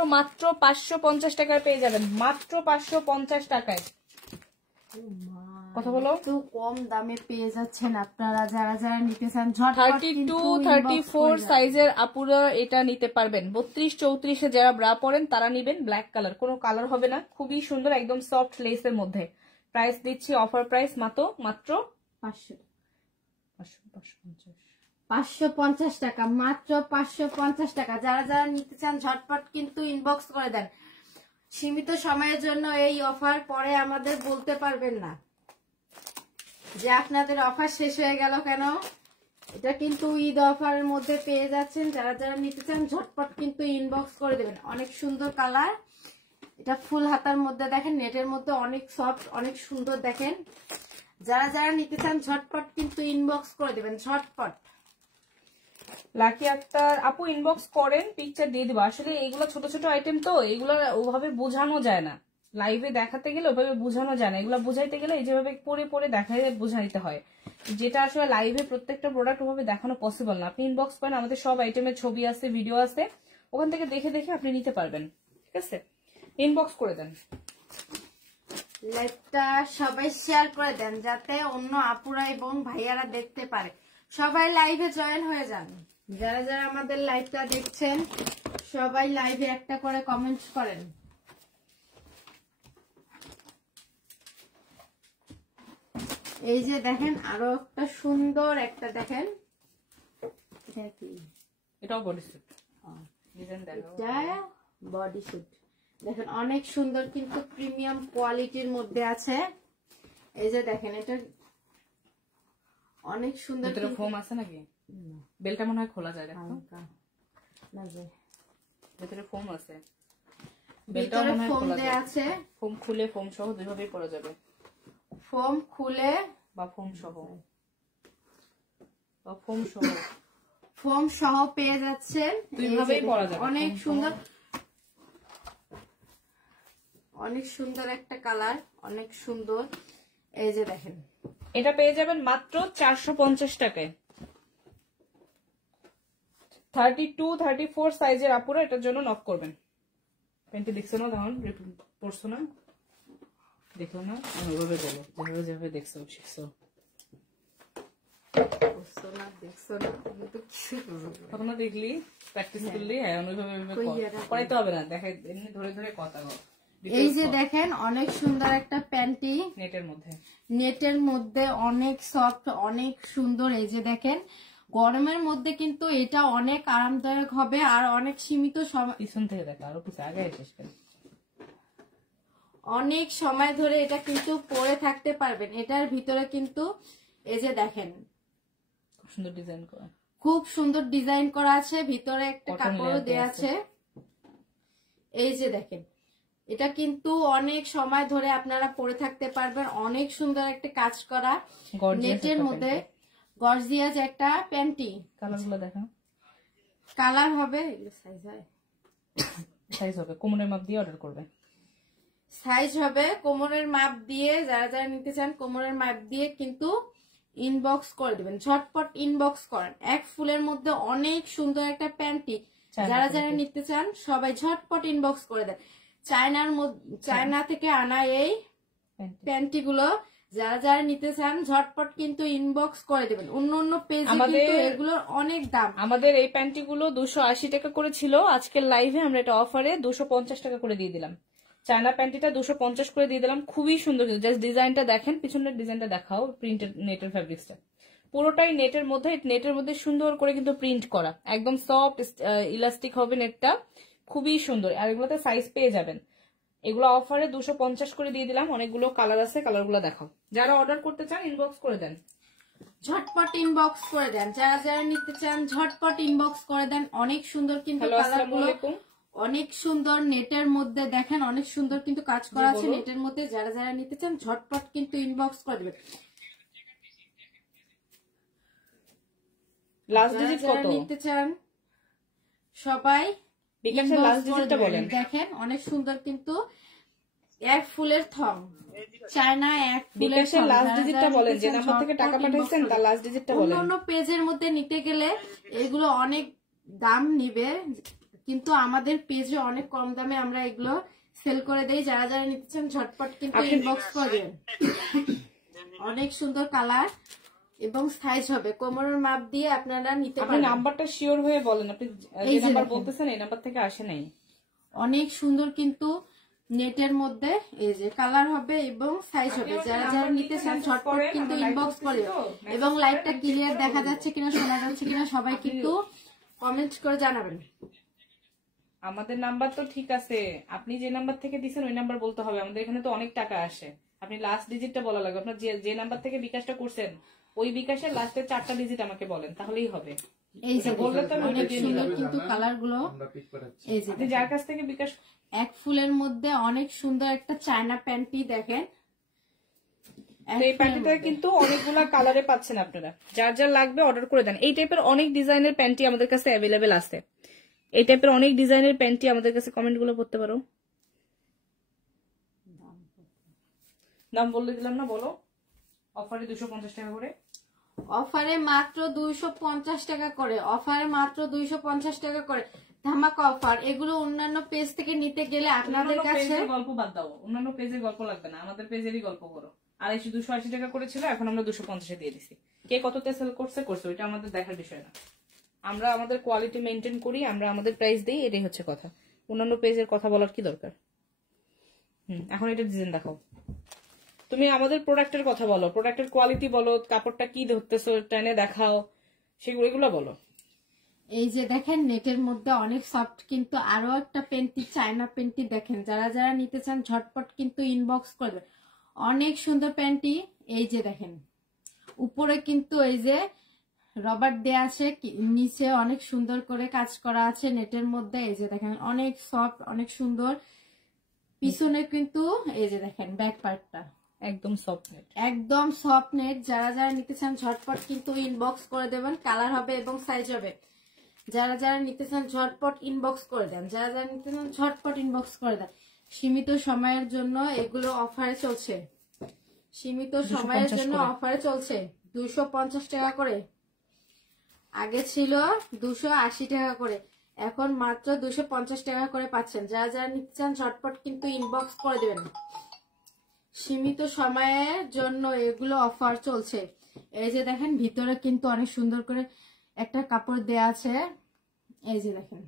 550 টাকায় পেয়ে যাবেন, মাত্র 550 টাকায়। কথা বলো, একটু কম দামে পেয়ে যাচ্ছেন আপনারা। যারা যারা নিতে চান ঝটপট 32-34 সাইজের আপুরা এটা নিতে পারবেন। 32-34 যারা ব্রা পরেন তারা নিবেন। ব্ল্যাক কালার, কোনো কালার হবে না, খুবই সুন্দর, একদম সফট লেসের মধ্যে। প্রাইস দিচ্ছি অফার প্রাইস মাত্র 550 টাকা, মাত্র 550 টাকা। যারা যারা নিতে চান ঝটপট কিন্তু ইনবক্স করে দেন। সীমিত সময়ের জন্য এই অফার, পরে আমাদের বলতে পারবেন না যে আপনাদের অফার শেষ হয়ে গেল কেন। এটা কিন্তু ঈদ অফারের মধ্যে পেয়ে যাচ্ছেন। যারা যারা নিতে চান ঝটপট কিন্তু ইনবক্স করে দেবেন। অনেক সুন্দর কালার, এটা ফুল হাতার মধ্যে দেখেন, নেটের মধ্যে অনেক সফট, অনেক সুন্দর দেখেন। যারা যারা নিতে চান ঝটপট কিন্তু ইনবক্স করে দেবেন, ঝটপট। লাকি আক্তার আপু ইনবক্স করেন, পিকচার দিয়ে দিবো। আসলে এইগুলো ছোট ছোট আইটেম তো, এগুলো ওভাবে বোঝানো যায় না, লাইভে দেখাতে গেলে ওভাবে বোঝানো যায় না। এগুলো বোঝাইতে গেলে যেভাবে পরে পরে দেখাই বোঝাইতে হয়, যেটা আসলে লাইভে প্রত্যেকটা প্রোডাক্ট ওভাবে দেখানো পসিবল না। আপনি ইনবক্স করেন, আমাদের সব আইটেমের ছবি আছে, ভিডিও আছে, ওখান থেকে দেখে দেখে আপনি নিতে পারবেন। ঠিক আছে, ইনবক্স করে দেন। লাইভটা সবাই শেয়ার করে দেন যাতে অন্য আপুরা এবং ভাইয়ারা দেখতে পারে। সবাই লাইভে জয়েন হয়ে যান। যারা যারা আমাদের লাইভটা দেখছেন সবাই লাইভে একটা করে কমেন্ট করেন। এই যে দেখেন আরো একটা সুন্দর একটা দেখেন, এটাও বডি স্যুট ডিজাইন দেখো, এটা বডি স্যুট দেখেন অনেক সুন্দর কিন্তু প্রিমিয়াম কোয়ালিটির মধ্যে আছে। এই যে দেখেন এটা অনেক সুন্দর। ভিতরে ফোম আছে নাকি? বেলটা মনে হয় খোলা যায়, দেখো না যে ভিতরে ফোম আছে, বেলটা মনে হয় খোলা যায় আছে। ফোম খুলে ফোম সহ দুইভাবেই পরা যাবে, ফোম খুলে বা ফোম সহ, বা ফোম সহ, ফোম সহ পেয়ে যাচ্ছেন, দুইভাবেই পরা যাবে। অনেক সুন্দর, অনেক সুন্দর একটা কালার, অনেক সুন্দর। এই যে দেখেন এটা পেয়ে যাবেন মাত্র 450 টাকায়। 32-34 সাইজের আপুরা এটার জন্য নক করবেন। প্যান্টটি দেখছো না? তখন পড়ছো না, দেখো না, ওইভাবে বলো যেভাবে যেভাবে দেখছো শিখছো। তখন দেখলি প্র্যাকটিস করলি, হ্যাঁ ওইভাবে পড়াইতে হবে না, দেখাই এমনি ধরে ধরে কথা বল। এই যে দেখেন অনেক সুন্দর একটা প্যান্টি নেটের মধ্যে, নেটের মধ্যে অনেক সফট, অনেক সুন্দর। এই যে দেখেন গরমের মধ্যে কিন্তু এটা অনেক আরামদায়ক হবে আর অনেক সীমিত সময়, পিছন থেকে দেখা আরো কিছু আগে এসেছ, অনেক সময় ধরে এটা কিন্তু পরে থাকতে পারবেন। এটার ভিতরে কিন্তু এই যে দেখেন খুব সুন্দর ডিজাইন করা, খুব সুন্দর ডিজাইন করা আছে, ভিতরে একটা কাপড়ও দেয়া আছে। এই যে দেখেন এটা কিন্তু অনেক সময় ধরে আপনারা পরে থাকতে পারবেন। অনেক সুন্দর একটা কাজ করা নেটের মধ্যে গর্জিয়াস একটা প্যান্টি। কালারগুলো দেখা, কালার হবে, সাইজ হয়, সাইজ হবে কোমরের মাপ দিয়ে অর্ডার করবে, সাইজ হবে কোমরের মাপ দিয়ে। যারা যারা নিতে চান কোমরের মাপ দিয়ে কিন্তু ইনবক্স করে দিবেন, ঝটপট ইনবক্স করেন। এক ফুলের মধ্যে অনেক সুন্দর একটা প্যান্টি, যারা যারা নিতে চান সবাই ঝটপট ইনবক্স করে দেন। চায়না থেকে আনা এই প্যান্টি গুলো যারা যারা নিতে চান ঝটপট কিন্তু ইনবক্স করে দেবেন। অন্য অন্য পেজে কিন্তু এগুলোর অনেক দাম। আমাদের এই প্যান্টি গুলো 280 টাকা করে ছিল, আজকের লাইভে আমরা এটা অফারে 250 টাকা করে দিয়ে দিলাম। চায়না প্যান্টিটা 250 করে দিয়ে দিলাম, খুবই সুন্দর। জাস্ট ডিজাইনটা দেখেন, পিছনের ডিজাইনটা দেখাও, প্রিন্টেড নেটের ফ্যাব্রিক্সটা পুরোটাই নেটের মধ্যে, নেটের মধ্যে সুন্দর করে কিন্তু প্রিন্ট করা, একদম সফট ইলাস্টিক হবে নেটটা, খুবই সুন্দর। আর এগুলোতে সাইজ পেয়ে যাবেন। এগুলো অফারে 250 করে দিয়ে দিলাম। অনেকগুলো কালার আছে, কালারগুলো দেখাও। যারা অর্ডার করতে চান ইনবক্স করে দেন, ঝটপট ইনবক্স করে দেন। যারা যারা নিতে চান ঝটপট ইনবক্স করে দেন। অনেক সুন্দর কিন্তু কালারগুলো, অনেক সুন্দর নেটের মধ্যে দেখেন, অনেক সুন্দর কিন্তু কাজ করা আছে নেটের মধ্যে। যারা যারা নিতে চান ঝটপট কিন্তু ইনবক্স করে দেবেন। লাস্ট ডিজিট কত নিতে চান সবাই বিকাশের লাস্ট ডিজিটটা বলেন। দেখেন অনেক সুন্দর কিন্তু এক ফুলের থং, চায়না এক ফুলের বিকাশের লাস্ট ডিজিটটা বলেন, যে নাম্বার থেকে টাকা পাঠাইছেন তার লাস্ট ডিজিটটা বলেন। অন্য পেজের মধ্যে নিতে গেলে এগুলো অনেক দাম নিবে, কিন্তু আমাদের পেজে অনেক কম দামে আমরা এগুলো সেল করে দেই। যারা যারা নিতে চান ঝটপট কিন্তু ইনবক্স করে দেন। অনেক সুন্দর কালার এবং সাইজ হবে কোমরের মাপ দিয়ে আপনারা নিতে পারেন। আপনি নাম্বারটা শিওর হয়ে বলেন, আপনি যে নাম্বার বলতেছেন এই নাম্বার থেকে আসে নাই। অনেক সুন্দর কিন্তু নেটের মধ্যে এই যে কালার হবে এবং সাইজ হবে। যারা যারা নিতে চান ঝটপট কিন্তু ইনবক্স করে। এবং লাইভটা ক্লিয়ার দেখা যাচ্ছে কিনা, শোনা যাচ্ছে কিনা সবাই কিন্তু কমেন্ট করে জানাবেন। আমাদের নাম্বার তো ঠিক আছে, আপনি যে নাম্বার থেকে দিচ্ছেন ওই নাম্বার বলতে হবে। আমাদের এখানে তো অনেক টাকা আসে, আপনি লাস্ট ডিজিটটা বলা লাগবে। আপনার যে নাম্বার থেকে বিকাশটা করছেন ওই বিকাশের লাস্টের 4টা ডিজিট আমাকে বলেন, তাহলেই হবে। এই যে বললে তো অনেক সুন্দর কিন্তু কালারগুলো। এই যে আপনি যার কাছ থেকে বিকাশ, এক ফুলের মধ্যে অনেক সুন্দর একটা চায়না প্যান্টি দেখেন। এই প্যান্টিটা কিন্তু অনেকগুলা কালারে পাচ্ছেন আপনারা, যার যার লাগবে অর্ডার করে দেন। এই টাইপের অনেক ডিজাইনের প্যান্টি আমাদের কাছে অ্যাভেলেবেল আছে। এই টাইপের অনেক ডিজাইনের প্যান্টি আমাদের কাছে, কমেন্ট গুলো পড়তে পারো। দাম বলে দিলাম না, বলো। অফারে 250 টাকা করে, অফারে মাত্র 250 টাকা করে, অফারে মাত্র 250 টাকা করে। ধামাকা অফার। এগুলো অন্যান্য পেজ থেকে নিতে গেলে আপনাদের কাছে পেজের গল্প বাদ দাও, অন্যান্য পেজের গল্প লাগবে না, আমাদের পেজেরই গল্প করো। 280 টাকা করেছিল, এখন আমরা 250 দিয়ে দিছি। কে কততে সেল করছে ওইটা আমাদের দেখার বিষয় না। আমরা আমাদের কোয়ালিটি মেনটেন করি, আমরা আমাদের প্রাইস দিই, এটাই হচ্ছে কথা। অন্যান্য পেজের কথা বলার কি দরকার? এখন এটা ডিজাইন দেখাও। তুমি আমাদের প্রোডাক্টের কথা বলো, প্রোডাক্টের কোয়ালিটি বলো, কাপড়টা কি ধরতেছো টেনে দেখাও, এগুলো বলো। এই যে দেখেন নেটের মধ্যে অনেক সফট, কিন্তু আরো একটা পেন্টি, চায়না পেন্টি দেখেন, যারা যারা নিতে চান ঝটপট কিন্তু ইনবক্স করবে। অনেক সুন্দর প্যান্টি। এই যে দেখেন উপরে কিন্তু এই যে রবার দেয়া আছে, নিচে অনেক সুন্দর করে কাজ করা আছে নেটের মধ্যে। এই যে দেখেন অনেক সফট, অনেক সুন্দর। পিছনে কিন্তু এই যে দেখেন ব্যাক পার্টটা একদম সফট নেট, একদম সফট নেট। যারা যারা নিতে চান ঝটপট কিন্তু ইনবক্স করে দেবেন, কালার হবে এবং সাইজ হবে। যারা যারা নিতে চান ঝটপট ইনবক্স করে দেন, যারা যারা নিতে চান ঝটপট ইনবক্স করে দেন। সীমিত সময়ের জন্য এগুলো অফারে চলছে, সীমিত সময়ের জন্য অফারে চলছে। 250 টাকা করে, আগে ছিল 280 টাকা করে, এখন মাত্র 250 টাকা করে পাচ্ছেন। যারা যারা নিতে চান ঝটপট কিন্তু ইনবক্স করে দেবেন। সীমিত সময়ের জন্য এগুলো অফার চলছে। এই যে দেখেন ভিতরে কিন্তু অনেক সুন্দর করে একটা কাপড় দেয়া আছে। এই যে দেখেন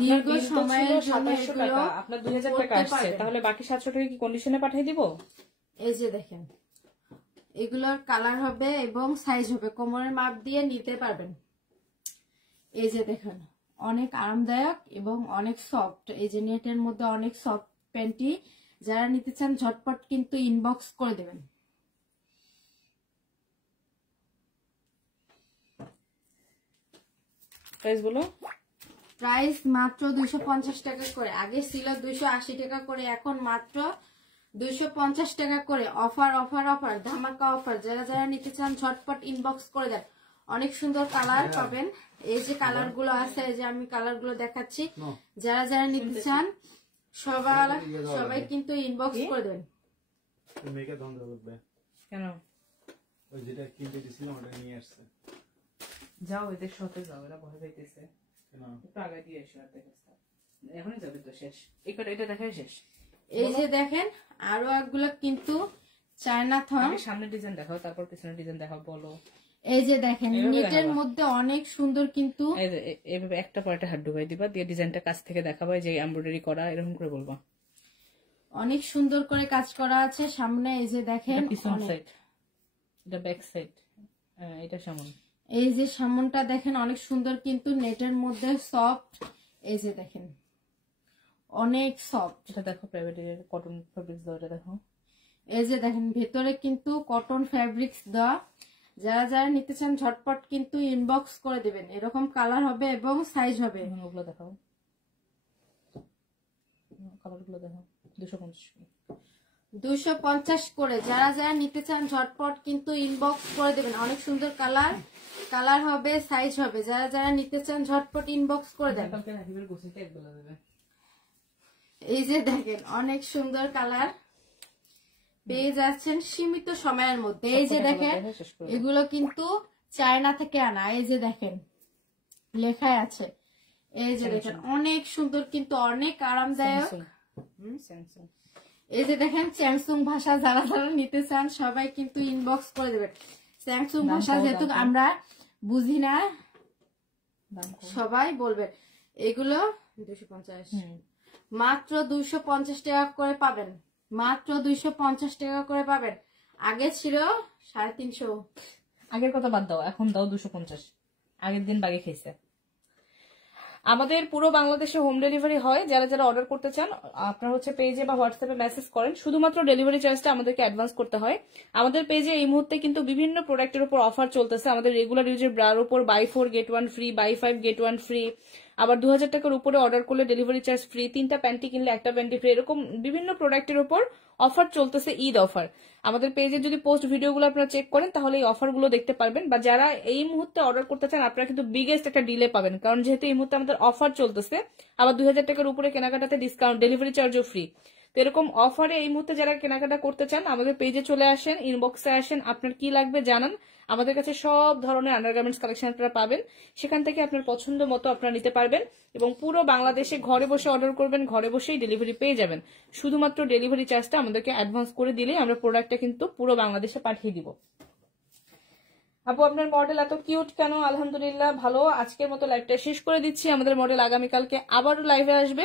দীর্ঘ সময়ের জন্য এগুলো আপনার 2000 টাকা আসছে, তাহলে বাকি 700 টাকা কি কন্ডিশনে পাঠিয়ে দিব? এই যে দেখেন এগুলোর কালার হবে এবং সাইজ হবে, কোমরের মাপ দিয়ে নিতে পারবেন। এই যে দেখেন অনেক আরামদায়ক এবং অনেক সফট। এই যে নেটের মধ্যে অনেক সফট প্যান্টি, যারা নিতে চান ঝটপট কিন্তু ইনবক্স করে দেবেন। প্রাইস বলো। প্রাইস মাত্র 250 টাকা করে, আগে ছিল 280 টাকা করে, এখন মাত্র 250 টাকা করে। অফার অফার অফার, ধামাকা অফার। যারা যারা নিতে চান ঝটপট ইনবক্স করে দেন। অনেক সুন্দর কালার পাবেন। এই যে কালার গুলো আছে, এই যে আমি কালার গুলো দেখাচ্ছি। যারা যারা নিতে চান সবাই কিন্তু ইনবক্স করে দেন। মেয়েকে ধন্দ করবে কেন? ওই যেটা কিনতে দিছিলাম ওটা নিয়ে আসছে। যাও এদের সাথে যাও, এরা ভয় পাইতেছে। কেন? একটু আগে দিয়ে এসো, আর দেখো এখনই যাবে তো, শেষ এটা দেখাই শেষ। এই যে দেখেন আরো একগুলো কিন্তু চায়না থং। সামনে ডিজাইন দেখাও, তারপর পিছনে ডিজাইন দেখাও, বলো। এই যে দেখেন নেটের মধ্যে অনেক সুন্দর কিন্তু, এইভাবে একটা পর একটা হাত ঢুকাই দিবা, দিয়ে ডিজাইনটা কাছ থেকে দেখাবা, যে এমব্রয়ডারি করা, এরকম করে বলবা। অনেক সুন্দর করে কাজ করা আছে সামনে। এই যে দেখেন পিছন সাইড, এটা ব্যাক সাইড, এটা সামনে। এই যে সামনটা দেখেন অনেক সুন্দর কিন্তু নেটের মধ্যে সফট। এই যে দেখেন অনেক সফট। এটা দেখো প্রাইভেট কটন ফেব্রিক্স দাও, এটা দেখো। এই যে দেখেন ভেতরে কিন্তু কটন ফেব্রিক্স দেওয়া। যারা যারা নিতে চান ঝটপট কিন্তু ইনবক্স করে দিবেন। এরকম কালার হবে এবং সাইজ হবে। ওগুলো দেখাও, কালারগুলো দেখাও। 250 করে। যারা যারা নিতে চান ঝটপট কিন্তু ইনবক্স করে দেবেন। অনেক সুন্দর কালার হবে, সাইজ হবে। যারা যারা নিতে চান ঝটপট ইনবক্স করে দেন। এই যে দেখেন অনেক সুন্দর কালার পেয়ে যাচ্ছেন সীমিত সময়ের মধ্যে। এই যে দেখেন এগুলো কিন্তু চায়না থেকে আনা। এই যে দেখেন লেখায় আছে। এই যে দেখেন অনেক সুন্দর কিন্তু অনেক আরামদায়ক। এই যে দেখেন স্যামসুং ভাষা, যারা যারা নিতে চান সবাই কিন্তু ইনবক্স করে দেবেন। স্যামসুং ভাষা যেহেতু আমরা বুঝি না, সবাই বলবেন। এগুলো 250, মাত্র 250 টাকা করে পাবেন, মাত্র 250 টাকা করে পাবেন। আগে ছিল 350। আগের কথা বাদ দাও, এখন দাও 250। আগের দিন বাগে খেয়েছে। আমাদের পুরো বাংলাদেশে হোম ডেলিভারি হয়। যারা যারা অর্ডার করতে চান আপনারা হচ্ছে পেজে বা হোয়াটসঅ্যাপে মেসেজ করেন। শুধুমাত্র ডেলিভারি চার্জটা আমাদেরকে অ্যাডভান্স করতে হয়। আমাদের পেজে এই মুহূর্তে কিন্তু বিভিন্ন প্রোডাক্টের উপর অফার চলতেছে। আমাদের রেগুলার ইউজের ব্রার উপর buy 4 get 1 free, buy 5 get 1 free. আবার 2000 টাকার উপরে অর্ডার করলে ডেলিভারি চার্জ ফ্রি, 3টা প্যান্টি কিনলে 1টা প্যান্টি ফ্রি। এরকম বিভিন্ন প্রোডাক্টের উপর অফার চলতেছে, ঈদ অফার। আমাদের পেজে যদি পোস্ট ভিডিওগুলো আপনারা চেক করেন তাহলে এই অফারগুলো দেখতে পারবেন। বা যারা এই মুহূর্তে অর্ডার করতে চান আপনারা কিন্তু বিগেস্ট একটা ডিলে পাবেন, কারণ যেহেতু এই মুহূর্তে আমাদের অফার চলতেছে। আবার 2000 টাকার উপরে কেনাকাটাতে ডিসকাউন্ট, ডেলিভারি চার্জও ফ্রি। তো এরকম অফারে এই মুহূর্তে যারা কেনাকাটা করতে চান আমাদের পেজে চলে আসেন, ইনবক্সে আসেন, আপনার কি লাগবে জানান। আমাদের কাছে সব ধরনের আন্ডারগার্মেন্টস কালেকশন আপনারা পাবেন, সেখান থেকে আপনার পছন্দ মতো আপনারা নিতে পারবেন এবং পুরো বাংলাদেশে ঘরে বসে অর্ডার করবেন, ঘরে বসেই ডেলিভারি পেয়ে যাবেন। শুধুমাত্র ডেলিভারি চার্জটা আমাদেরকে অ্যাডভান্স করে দিলেই আমরা প্রোডাক্টটা কিন্তু পুরো বাংলাদেশে পাঠিয়ে দিব। আপু আপনার মডেল এত কিউট কেন? আলহামদুলিল্লাহ ভালো। আজকের মতো লাইভটা শেষ করে দিচ্ছি, আমাদের মডেল আগামীকালকে আবারও লাইভে আসবে।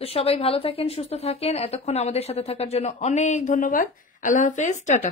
তো সবাই ভালো থাকেন, সুস্থ থাকেন, এতক্ষণ আমাদের সাথে থাকার জন্য অনেক ধন্যবাদ। আল্লাহ হাফেজ, টাটা।